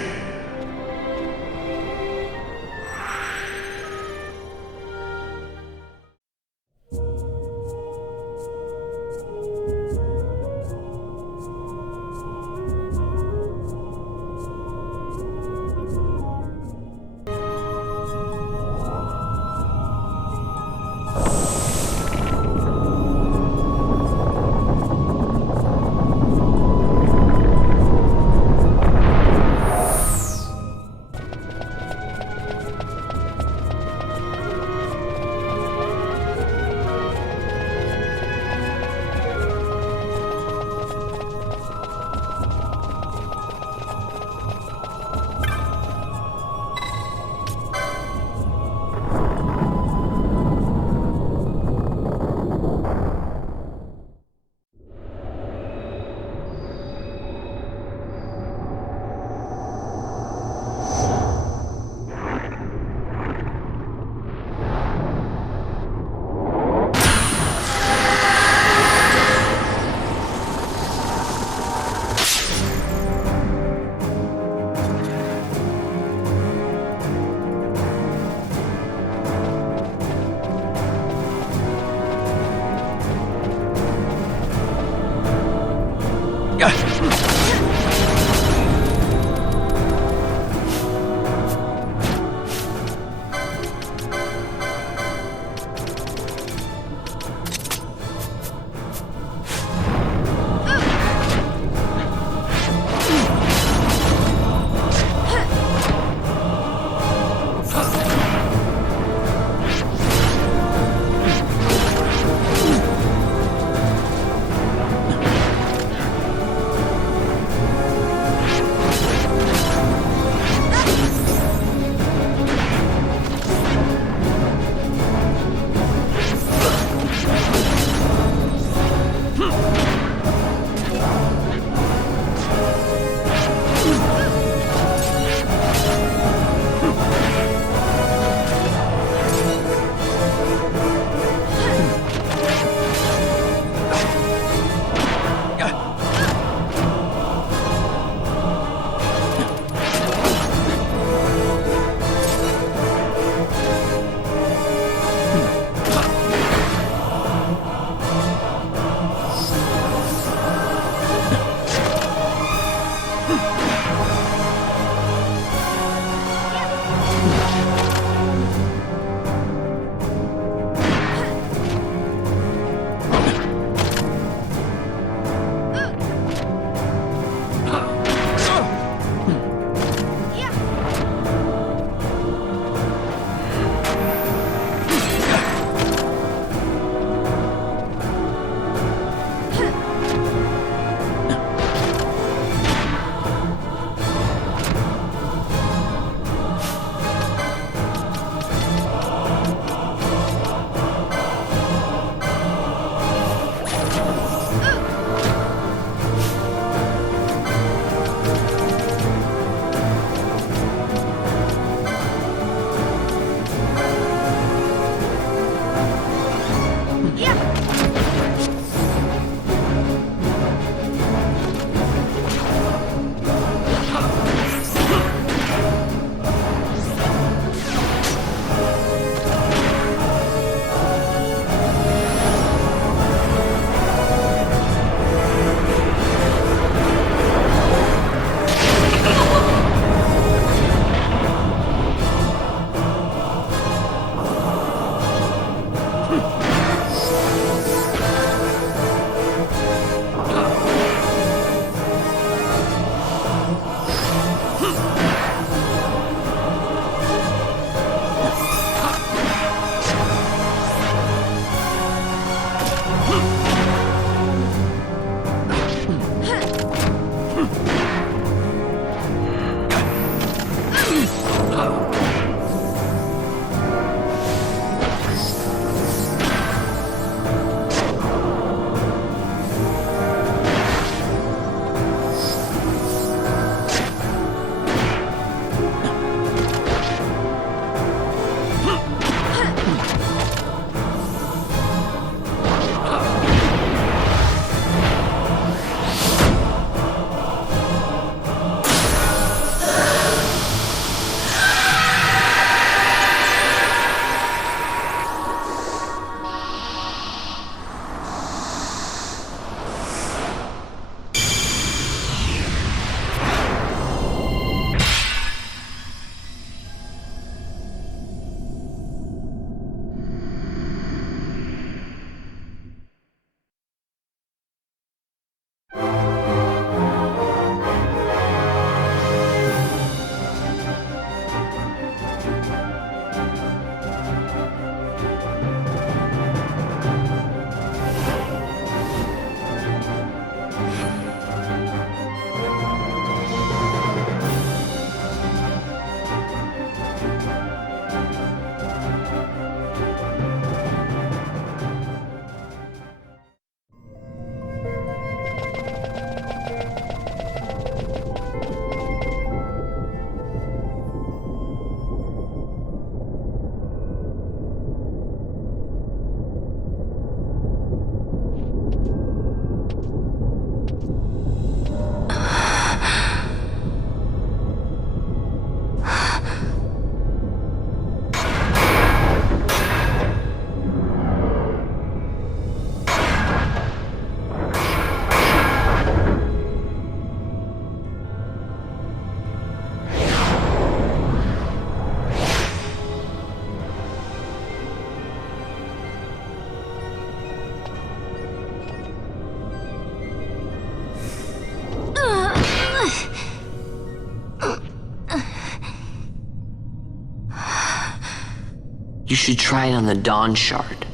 You should try it on the Dawn Shard.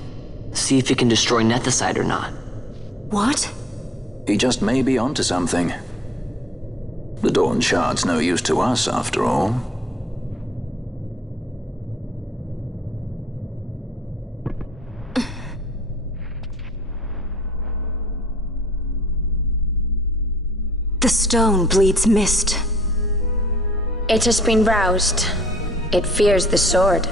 See if it can destroy Nethicite or not. What? He just may be onto something. The Dawn Shard's no use to us, after all. The stone bleeds mist. It has been roused. It fears the sword.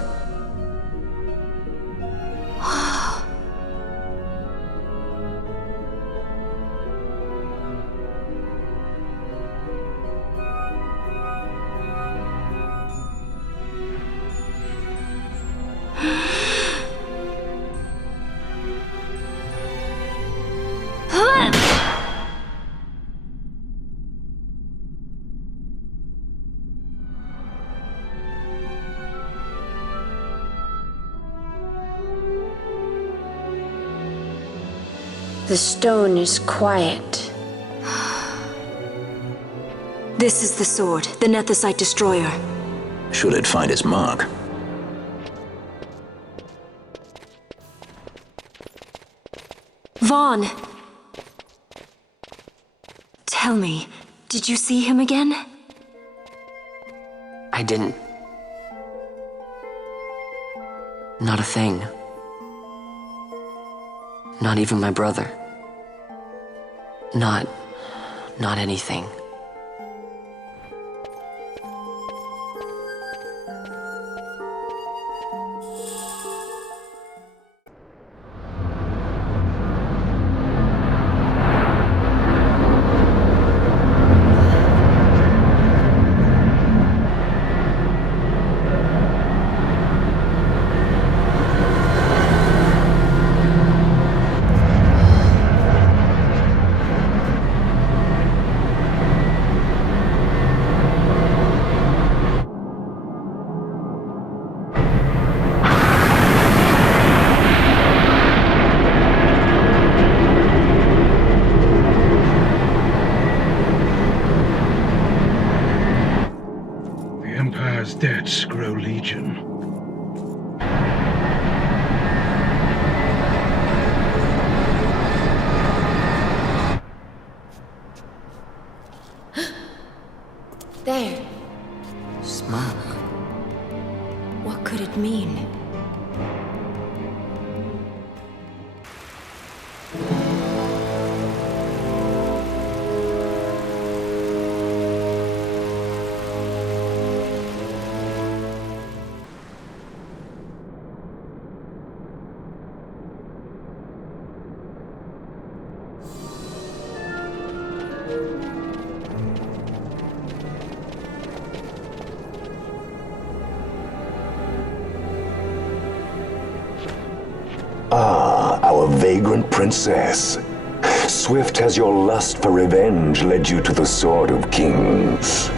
The stone is quiet. This is the sword, the Nethicite destroyer. Should it find its mark? Vaughn! Tell me, did you see him again? I didn't. Not a thing. Not even my brother. Not anything. Debts grow legion. There. Smoke. What could it mean? Ah, our vagrant princess. Swift has your lust for revenge led you to the Sword of Kings.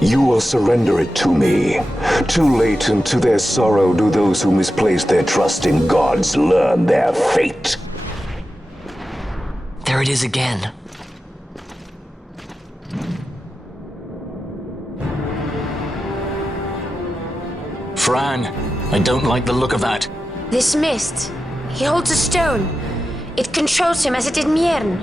You will surrender it to me. Too late, and to their sorrow do those who misplace their trust in gods learn their fate. There it is again. Fran, I don't like the look of that. This mist. He holds a stone. It controls him as it did Mjern.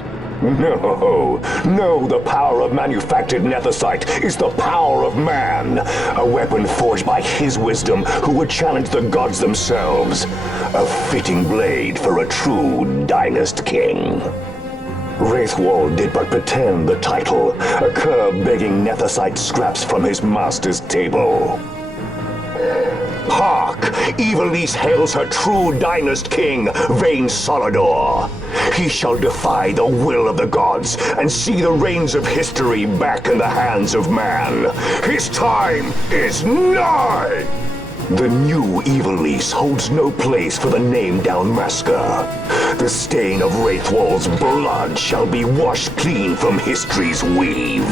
No, the power of manufactured nethicite is the power of man. A weapon forged by his wisdom who would challenge the gods themselves. A fitting blade for a true dynast king. Wraithwall did but pretend the title, a cur begging nethicite scraps from his master's table. Hark! Evilise hails her true dynast king, Vain Solidor. He shall defy the will of the gods and see the reins of history back in the hands of man. His time is nigh! The new Evilise holds no place for the name Downmasker. The stain of Wraithwall's blood shall be washed clean from history's weave.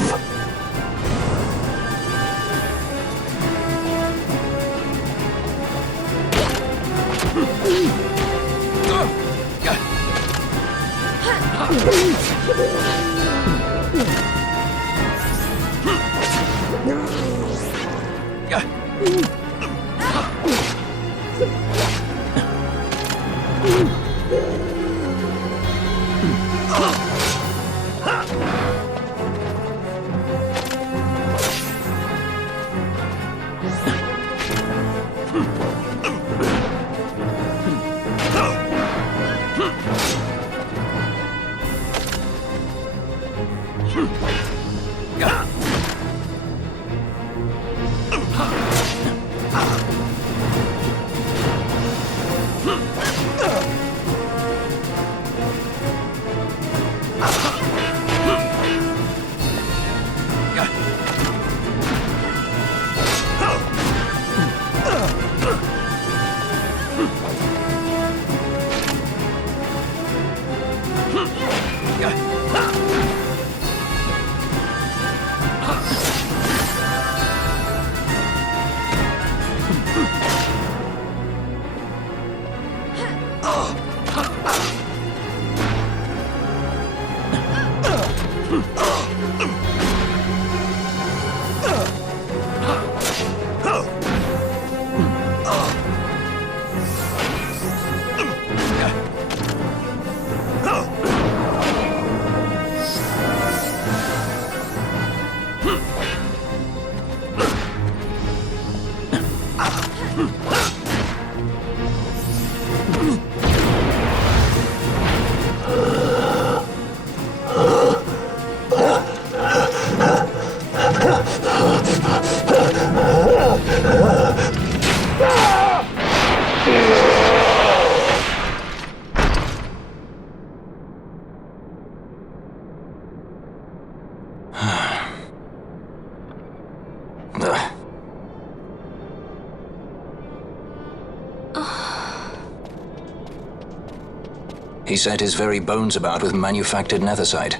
He set his very bones about with manufactured nethersite.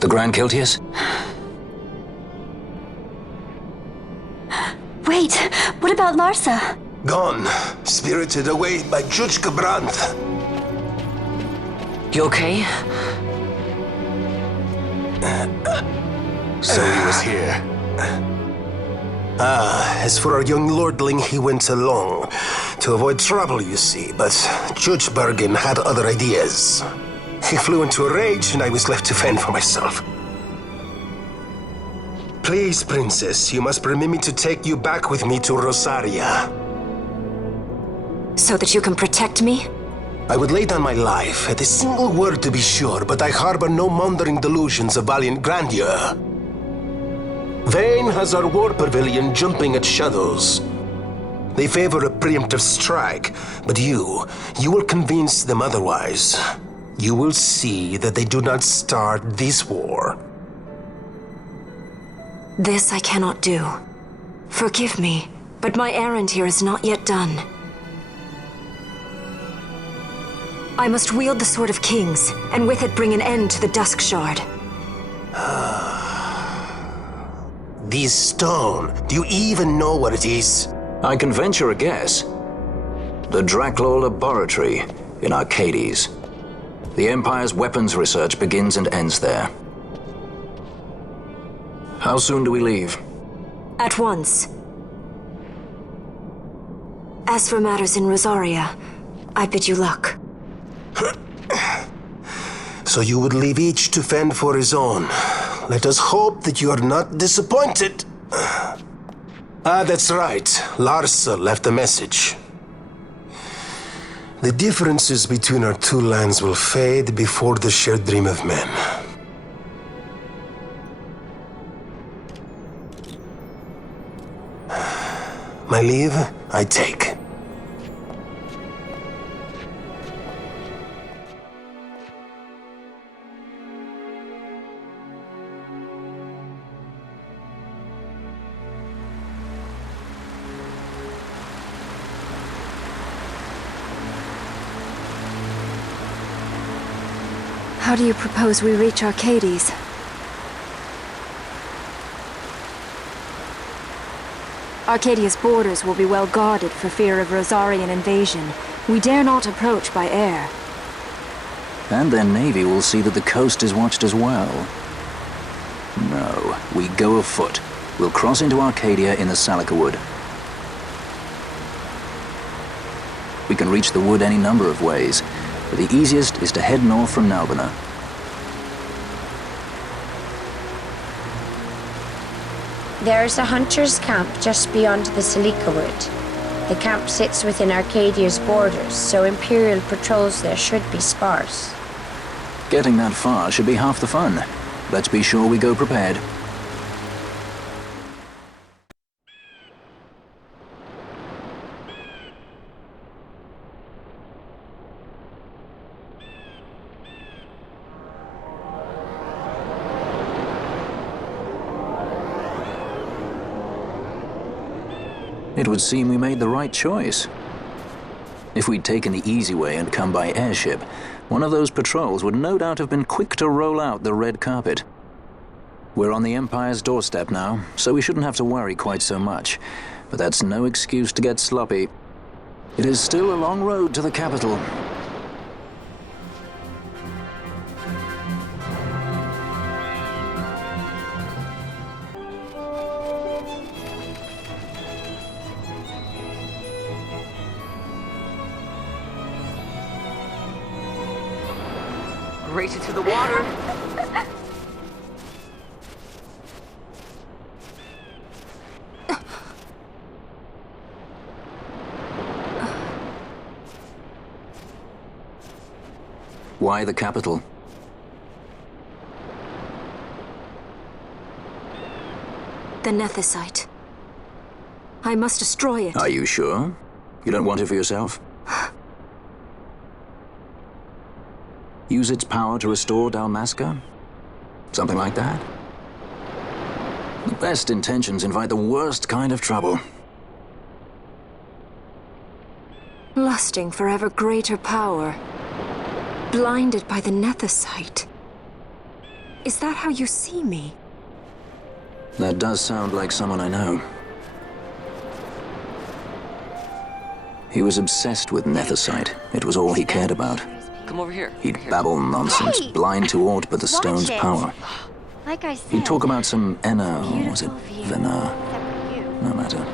The Grand Kiltius? Wait, what about Larsa? Gone. Spirited away by Judge Brandt. You okay? So he was here. As for our young lordling, he went along. To avoid trouble, you see, but Judge Bergen had other ideas. He flew into a rage, and I was left to fend for myself. Please, Princess, you must permit me to take you back with me to Rosaria. So that you can protect me? I would lay down my life, at a single word to be sure, but I harbor no mundane delusions of valiant grandeur. Vayne has our war pavilion jumping at shadows. They favor a preemptive strike, but you will convince them otherwise. You will see that they do not start this war. This I cannot do. Forgive me, but my errand here is not yet done. I must wield the Sword of Kings, and with it bring an end to the Dusk Shard. This stone, do you even know what it is? I can venture a guess. The Draclaw Laboratory in Arcades. The Empire's weapons research begins and ends there. How soon do we leave? At once. As for matters in Rosaria, I bid you luck. So you would leave each to fend for his own. Let us hope that you are not disappointed. That's right. Larsa left a message. The differences between our two lands will fade before the shared dream of men. My leave, I take. How do you propose we reach Arcades? Arcadia's borders will be well guarded for fear of Rosarian invasion. We dare not approach by air. And their navy will see that the coast is watched as well. No, we go afoot. We'll cross into Arcadia in the Salika Wood. We can reach the wood any number of ways, but the easiest is to head north from Nalbina. There's a hunter's camp just beyond the Silika Wood. The camp sits within Arcadia's borders, so Imperial patrols there should be sparse. Getting that far should be half the fun. Let's be sure we go prepared. It would seem we made the right choice. If we'd taken the easy way and come by airship, one of those patrols would no doubt have been quick to roll out the red carpet. We're on the Empire's doorstep now, so we shouldn't have to worry quite so much. But that's no excuse to get sloppy. It is still a long road to the capital. Race it to the water. Why the capital? The Nethicite. I must destroy it. Are you sure? You don't want it for yourself? Use its power to restore Dalmasca? Something like that? The best intentions invite the worst kind of trouble. Lusting for ever greater power. Blinded by the Nethicite. Is that how you see me? That does sound like someone I know. He was obsessed with Nethicite. It was all he cared about. Come over here. He'd babble nonsense, blind to aught but the stone's power. Like I said. He'd talk about some Enna, or was it Vena? No matter.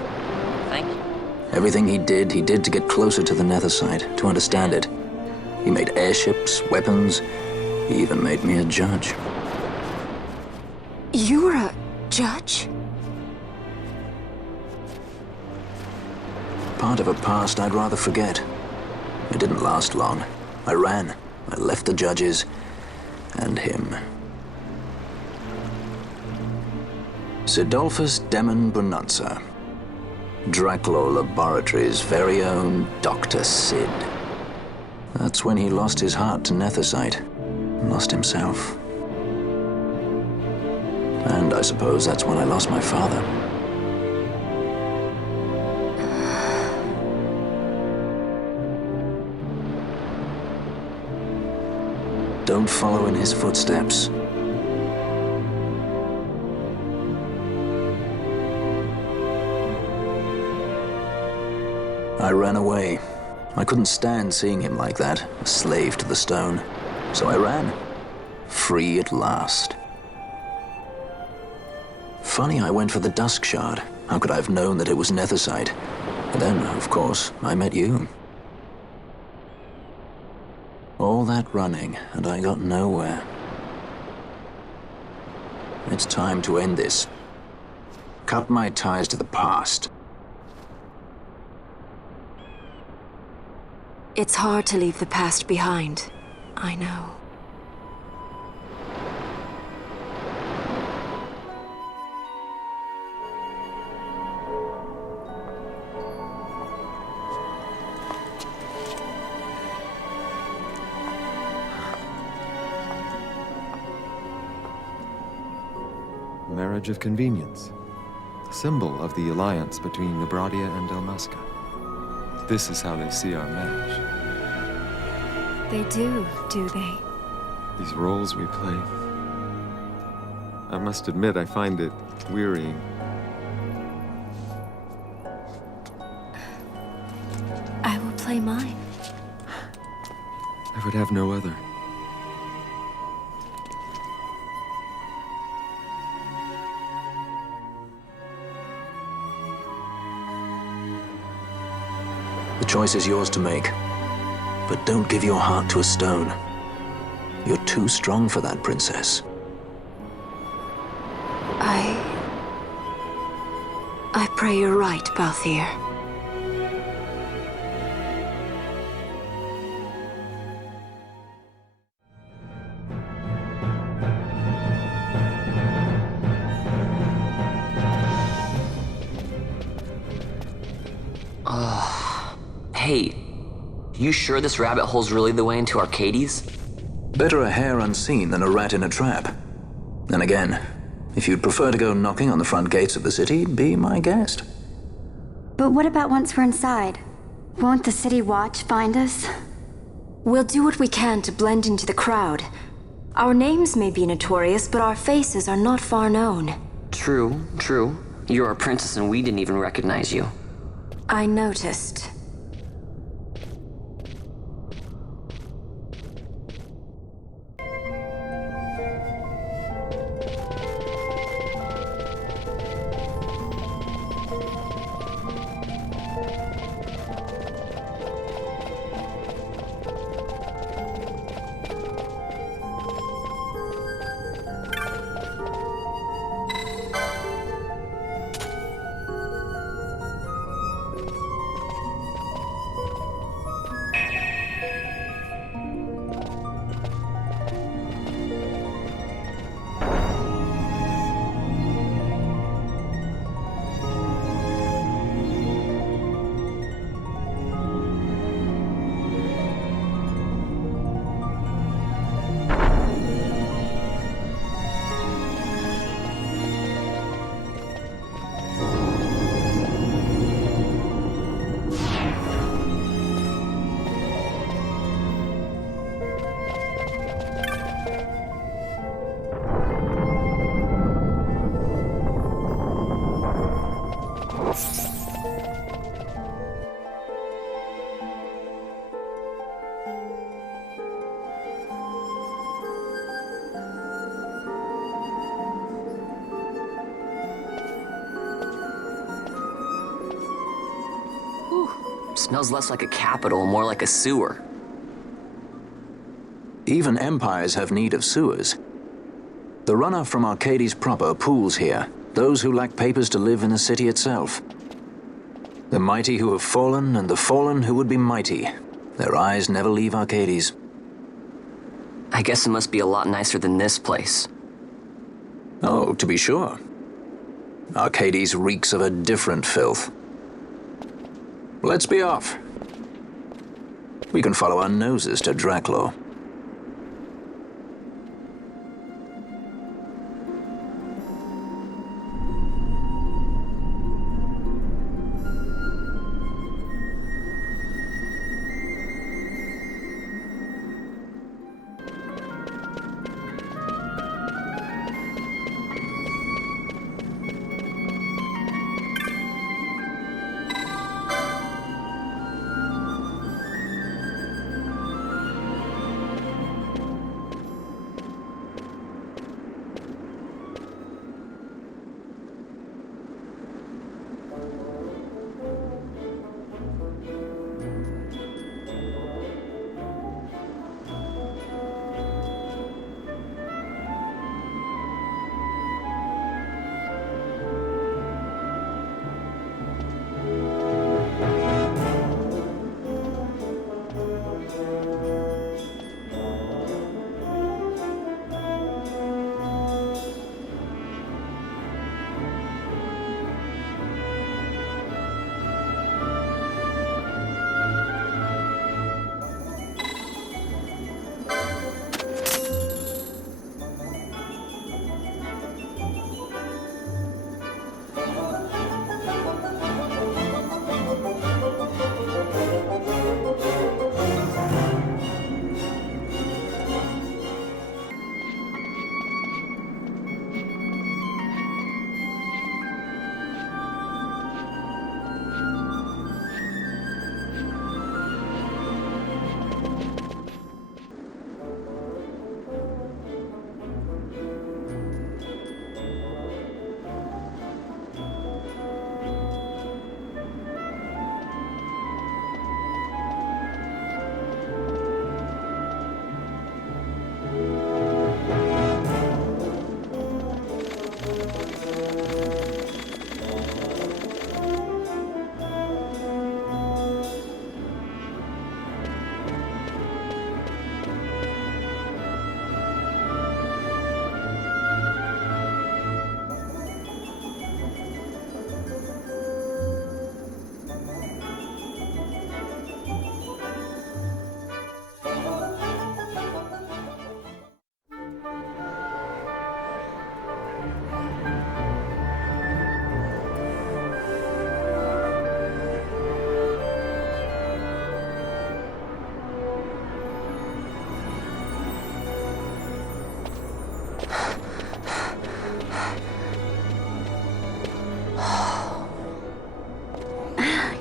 Thank you. Everything he did to get closer to the Nethicite, to understand it. He made airships, weapons. He even made me a judge. You were a judge? Part of a past I'd rather forget. It didn't last long. I ran. I left the judges and him. Sidolphus Demon Bonanza. Draclaw Laboratories' very own Dr. Sid. That's when he lost his heart to Nethicite. Lost himself. And I suppose that's when I lost my father. Don't follow in his footsteps. I ran away. I couldn't stand seeing him like that, a slave to the stone. So I ran. Free at last. Funny I went for the Dusk Shard. How could I have known that it was Nethicite? And then, of course, I met you. All that running, and I got nowhere. It's time to end this. Cut my ties to the past. It's hard to leave the past behind. I know. Marriage of convenience. Symbol of the alliance between Nebradia and Dalmasca. This is how they see our match. They do they? These roles we play. I must admit, I find it wearying. I will play mine. I would have no other. The choice is yours to make. But don't give your heart to a stone. You're too strong for that, Princess. I pray you're right, Balthier. Hey, you sure this rabbit hole's really the way into Arcades? Better a hare unseen than a rat in a trap. And again, if you'd prefer to go knocking on the front gates of the city, be my guest. But what about once we're inside? Won't the city watch find us? We'll do what we can to blend into the crowd. Our names may be notorious, but our faces are not far known. True, true. You're a princess and we didn't even recognize you. I noticed. Smells less like a capital, more like a sewer. Even empires have need of sewers. The runoff from Arcades proper pools here, those who lack papers to live in the city itself. The mighty who have fallen, and the fallen who would be mighty. Their eyes never leave Arcades. I guess it must be a lot nicer than this place. Oh, to be sure. Arcades reeks of a different filth. Let's be off. We can follow our noses to Draclaw.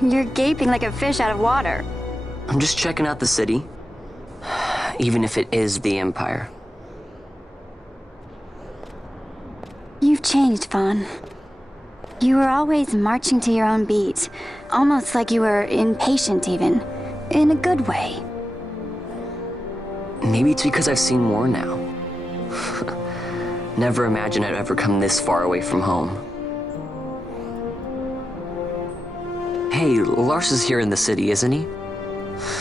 You're gaping like a fish out of water. I'm just checking out the city. Even if it is the Empire. You've changed, Vaughn. You were always marching to your own beat. Almost like you were impatient, even. In a good way. Maybe it's because I've seen more now. Never imagined I'd ever come this far away from home. Hey, Lars is here in the city, isn't he?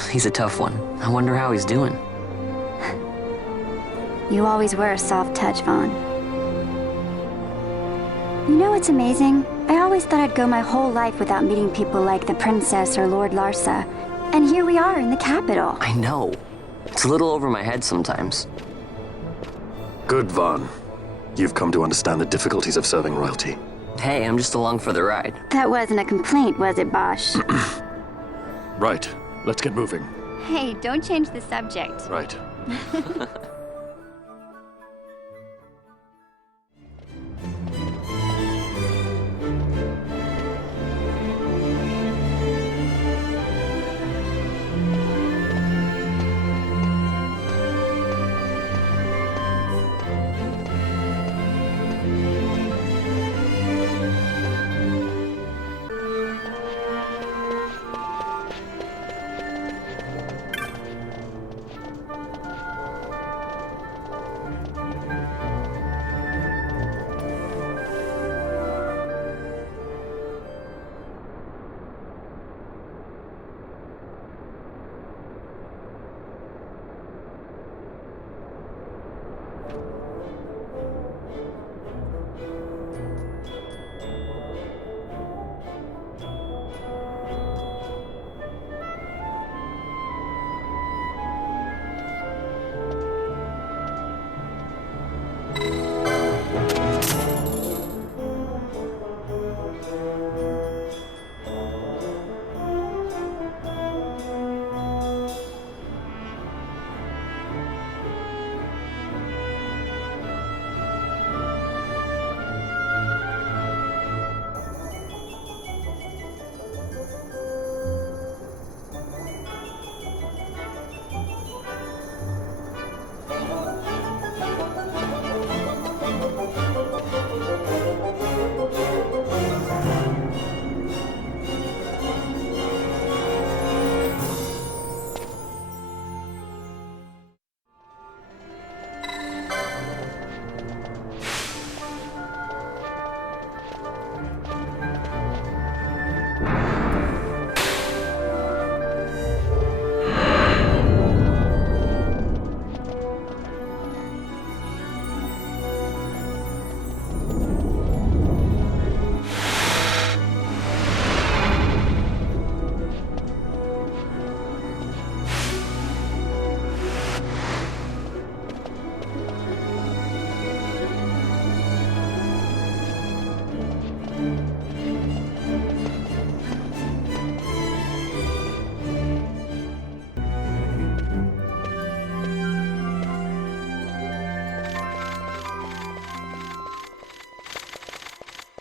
He's a tough one. I wonder how he's doing. You always were a soft touch, Vaughn. You know what's amazing? I always thought I'd go my whole life without meeting people like the Princess or Lord Larsa. And here we are in the capital. I know. It's a little over my head sometimes. Good, Vaughn. You've come to understand the difficulties of serving royalty. Hey, I'm just along for the ride. That wasn't a complaint, was it, Bosch? Right. Let's get moving. Hey, don't change the subject. Right.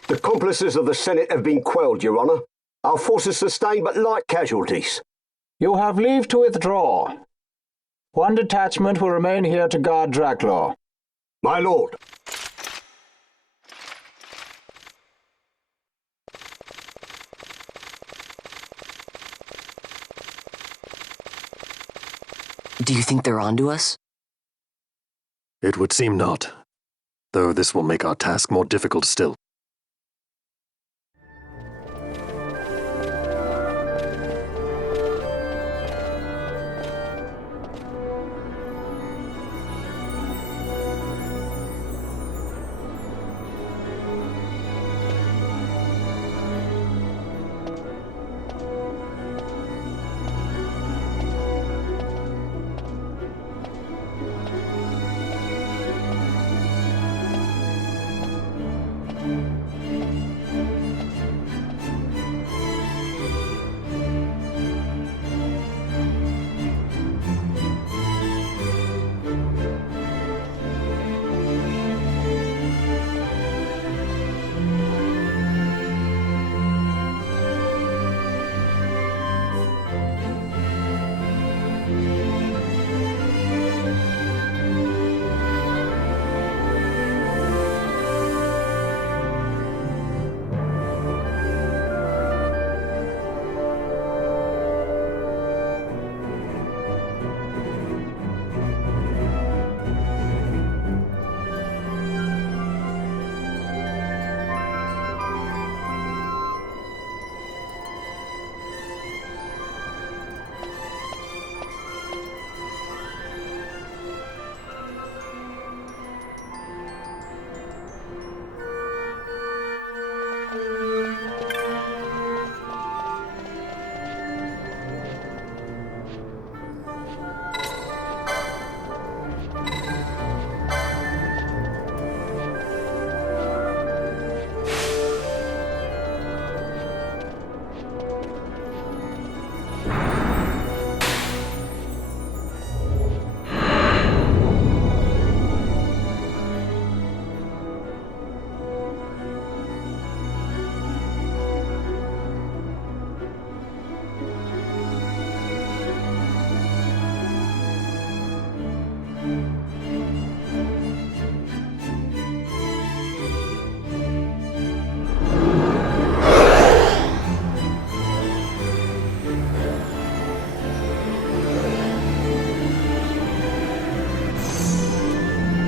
The accomplices of the Senate have been quelled, Your Honor. Our forces sustained but light casualties. You have leave to withdraw. One detachment will remain here to guard Draclaw. My lord. Do you think they're onto us? It would seem not, though this will make our task more difficult still.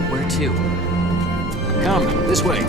Where to? Come, this way.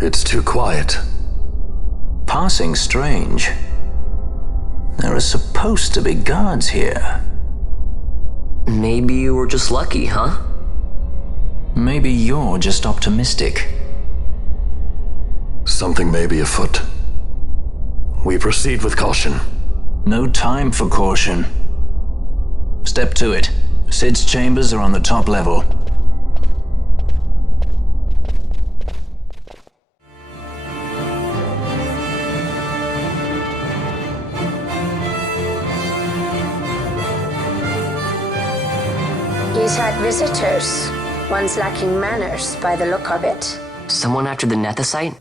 It's too quiet. Passing strange. There are supposed to be guards here. Maybe you were just lucky, huh? Maybe you're just optimistic. Something may be afoot. We proceed with caution. No time for caution. Step to it. Sid's chambers are on the top level. He's had visitors. One's lacking manners by the look of it. Someone after the Nethicite?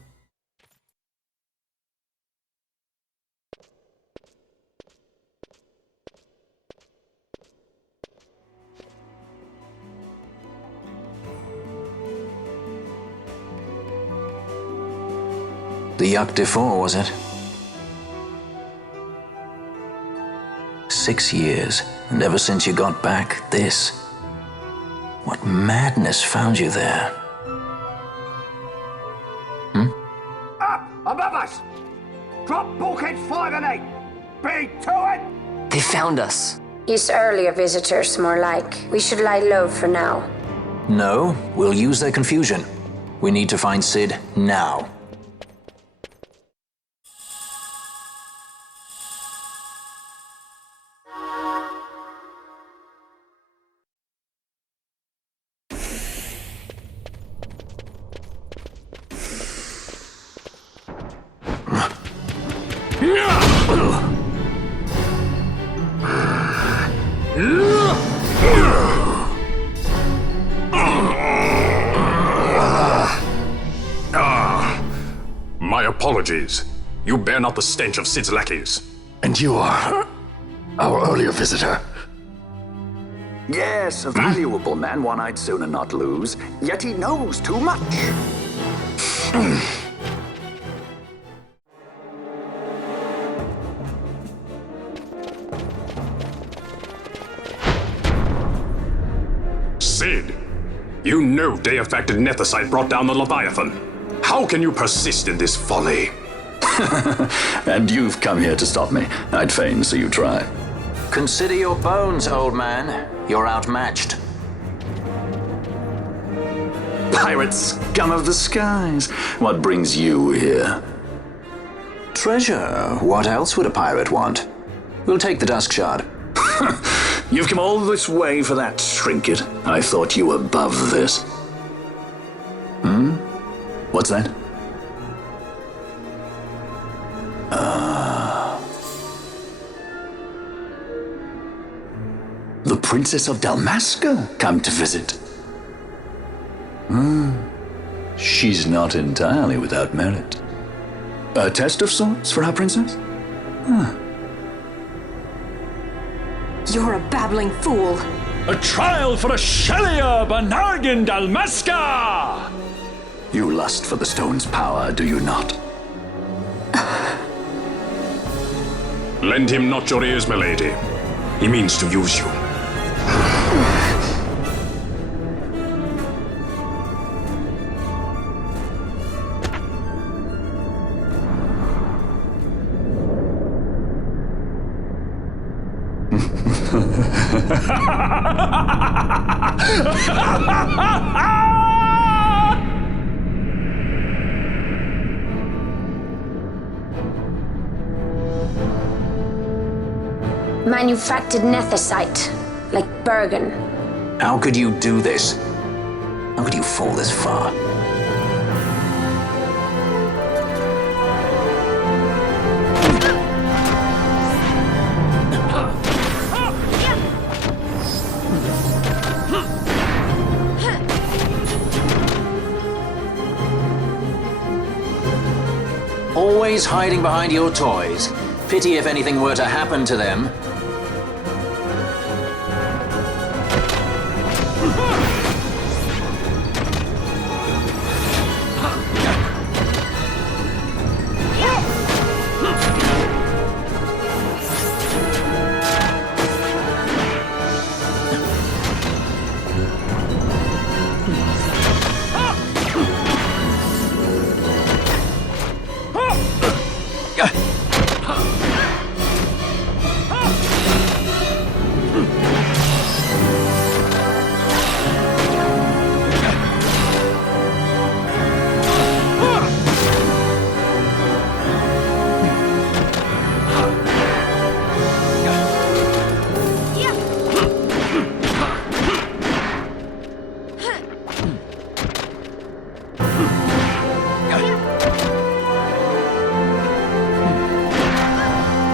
The XII, was it? 6 years, and ever since you got back, this. What madness found you there? Up above us! Drop bulkheads 5 and 8! Be to it! They found us. He's earlier visitors, more like. We should lie low for now. No, we'll use their confusion. We need to find Sid now. My apologies. You bear not the stench of Sid's lackeys. And you are our earlier visitor. Yes, a valuable man, one I'd sooner not lose. Yet he knows too much. Sid, you know Deifacted Nethicite brought down the Leviathan. How can you persist in this folly? And you've come here to stop me. I'd fain see you try. Consider your bones, old man. You're outmatched. Pirate scum of the skies. What brings you here? Treasure. What else would a pirate want? We'll take the Dusk Shard. You've come all this way for that trinket. I thought you were above this. What's that? The Princess of Dalmasca come to visit. She's not entirely without merit. A test of sorts for our princess? You're a babbling fool. A trial for a Shelia Banargin Dalmasca! You lust for the stone's power, do you not? Lend him not your ears, milady. He means to use you. Manufactured nethicite, like Bergen. How could you do this? How could you fall this far? Always hiding behind your toys. Pity if anything were to happen to them.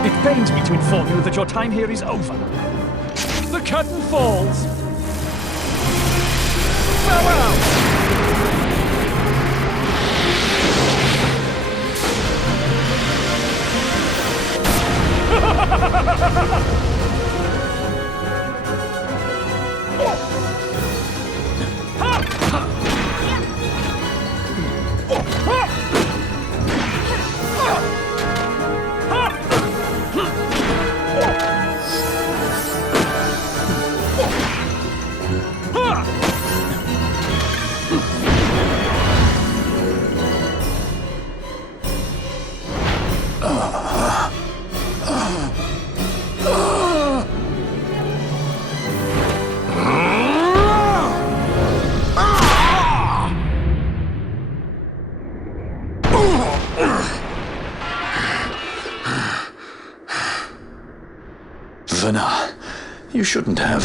It pains me to inform you that your time here is over. The curtain falls. Farewell! Vana, you shouldn't have.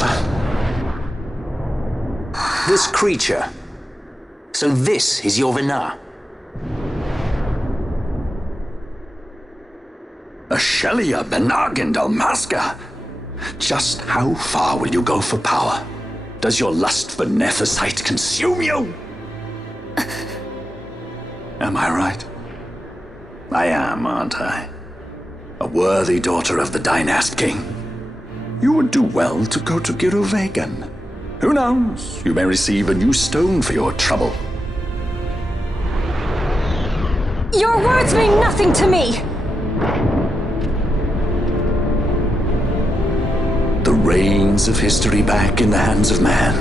This creature. So this is your Vana. Ashelia Benargan Dalmasca. Just how far will you go for power? Does your lust for Nethicite consume you? Am I right? I am, aren't I? A worthy daughter of the Dynast King. You would do well to go to Giruvegan. Who knows? You may receive a new stone for your trouble. Your words mean nothing to me! The reins of history back in the hands of man.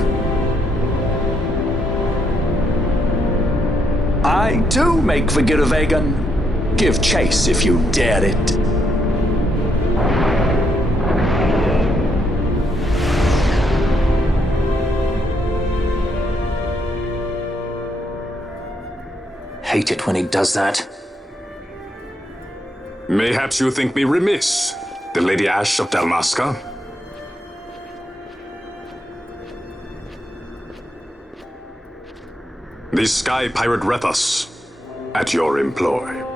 I too make for Giruvegan. Give chase if you dare it. Hate it when he does that. Mayhaps you think me remiss, the Lady Ash of Dalmasca? The Sky Pirate Rethus, at your employ.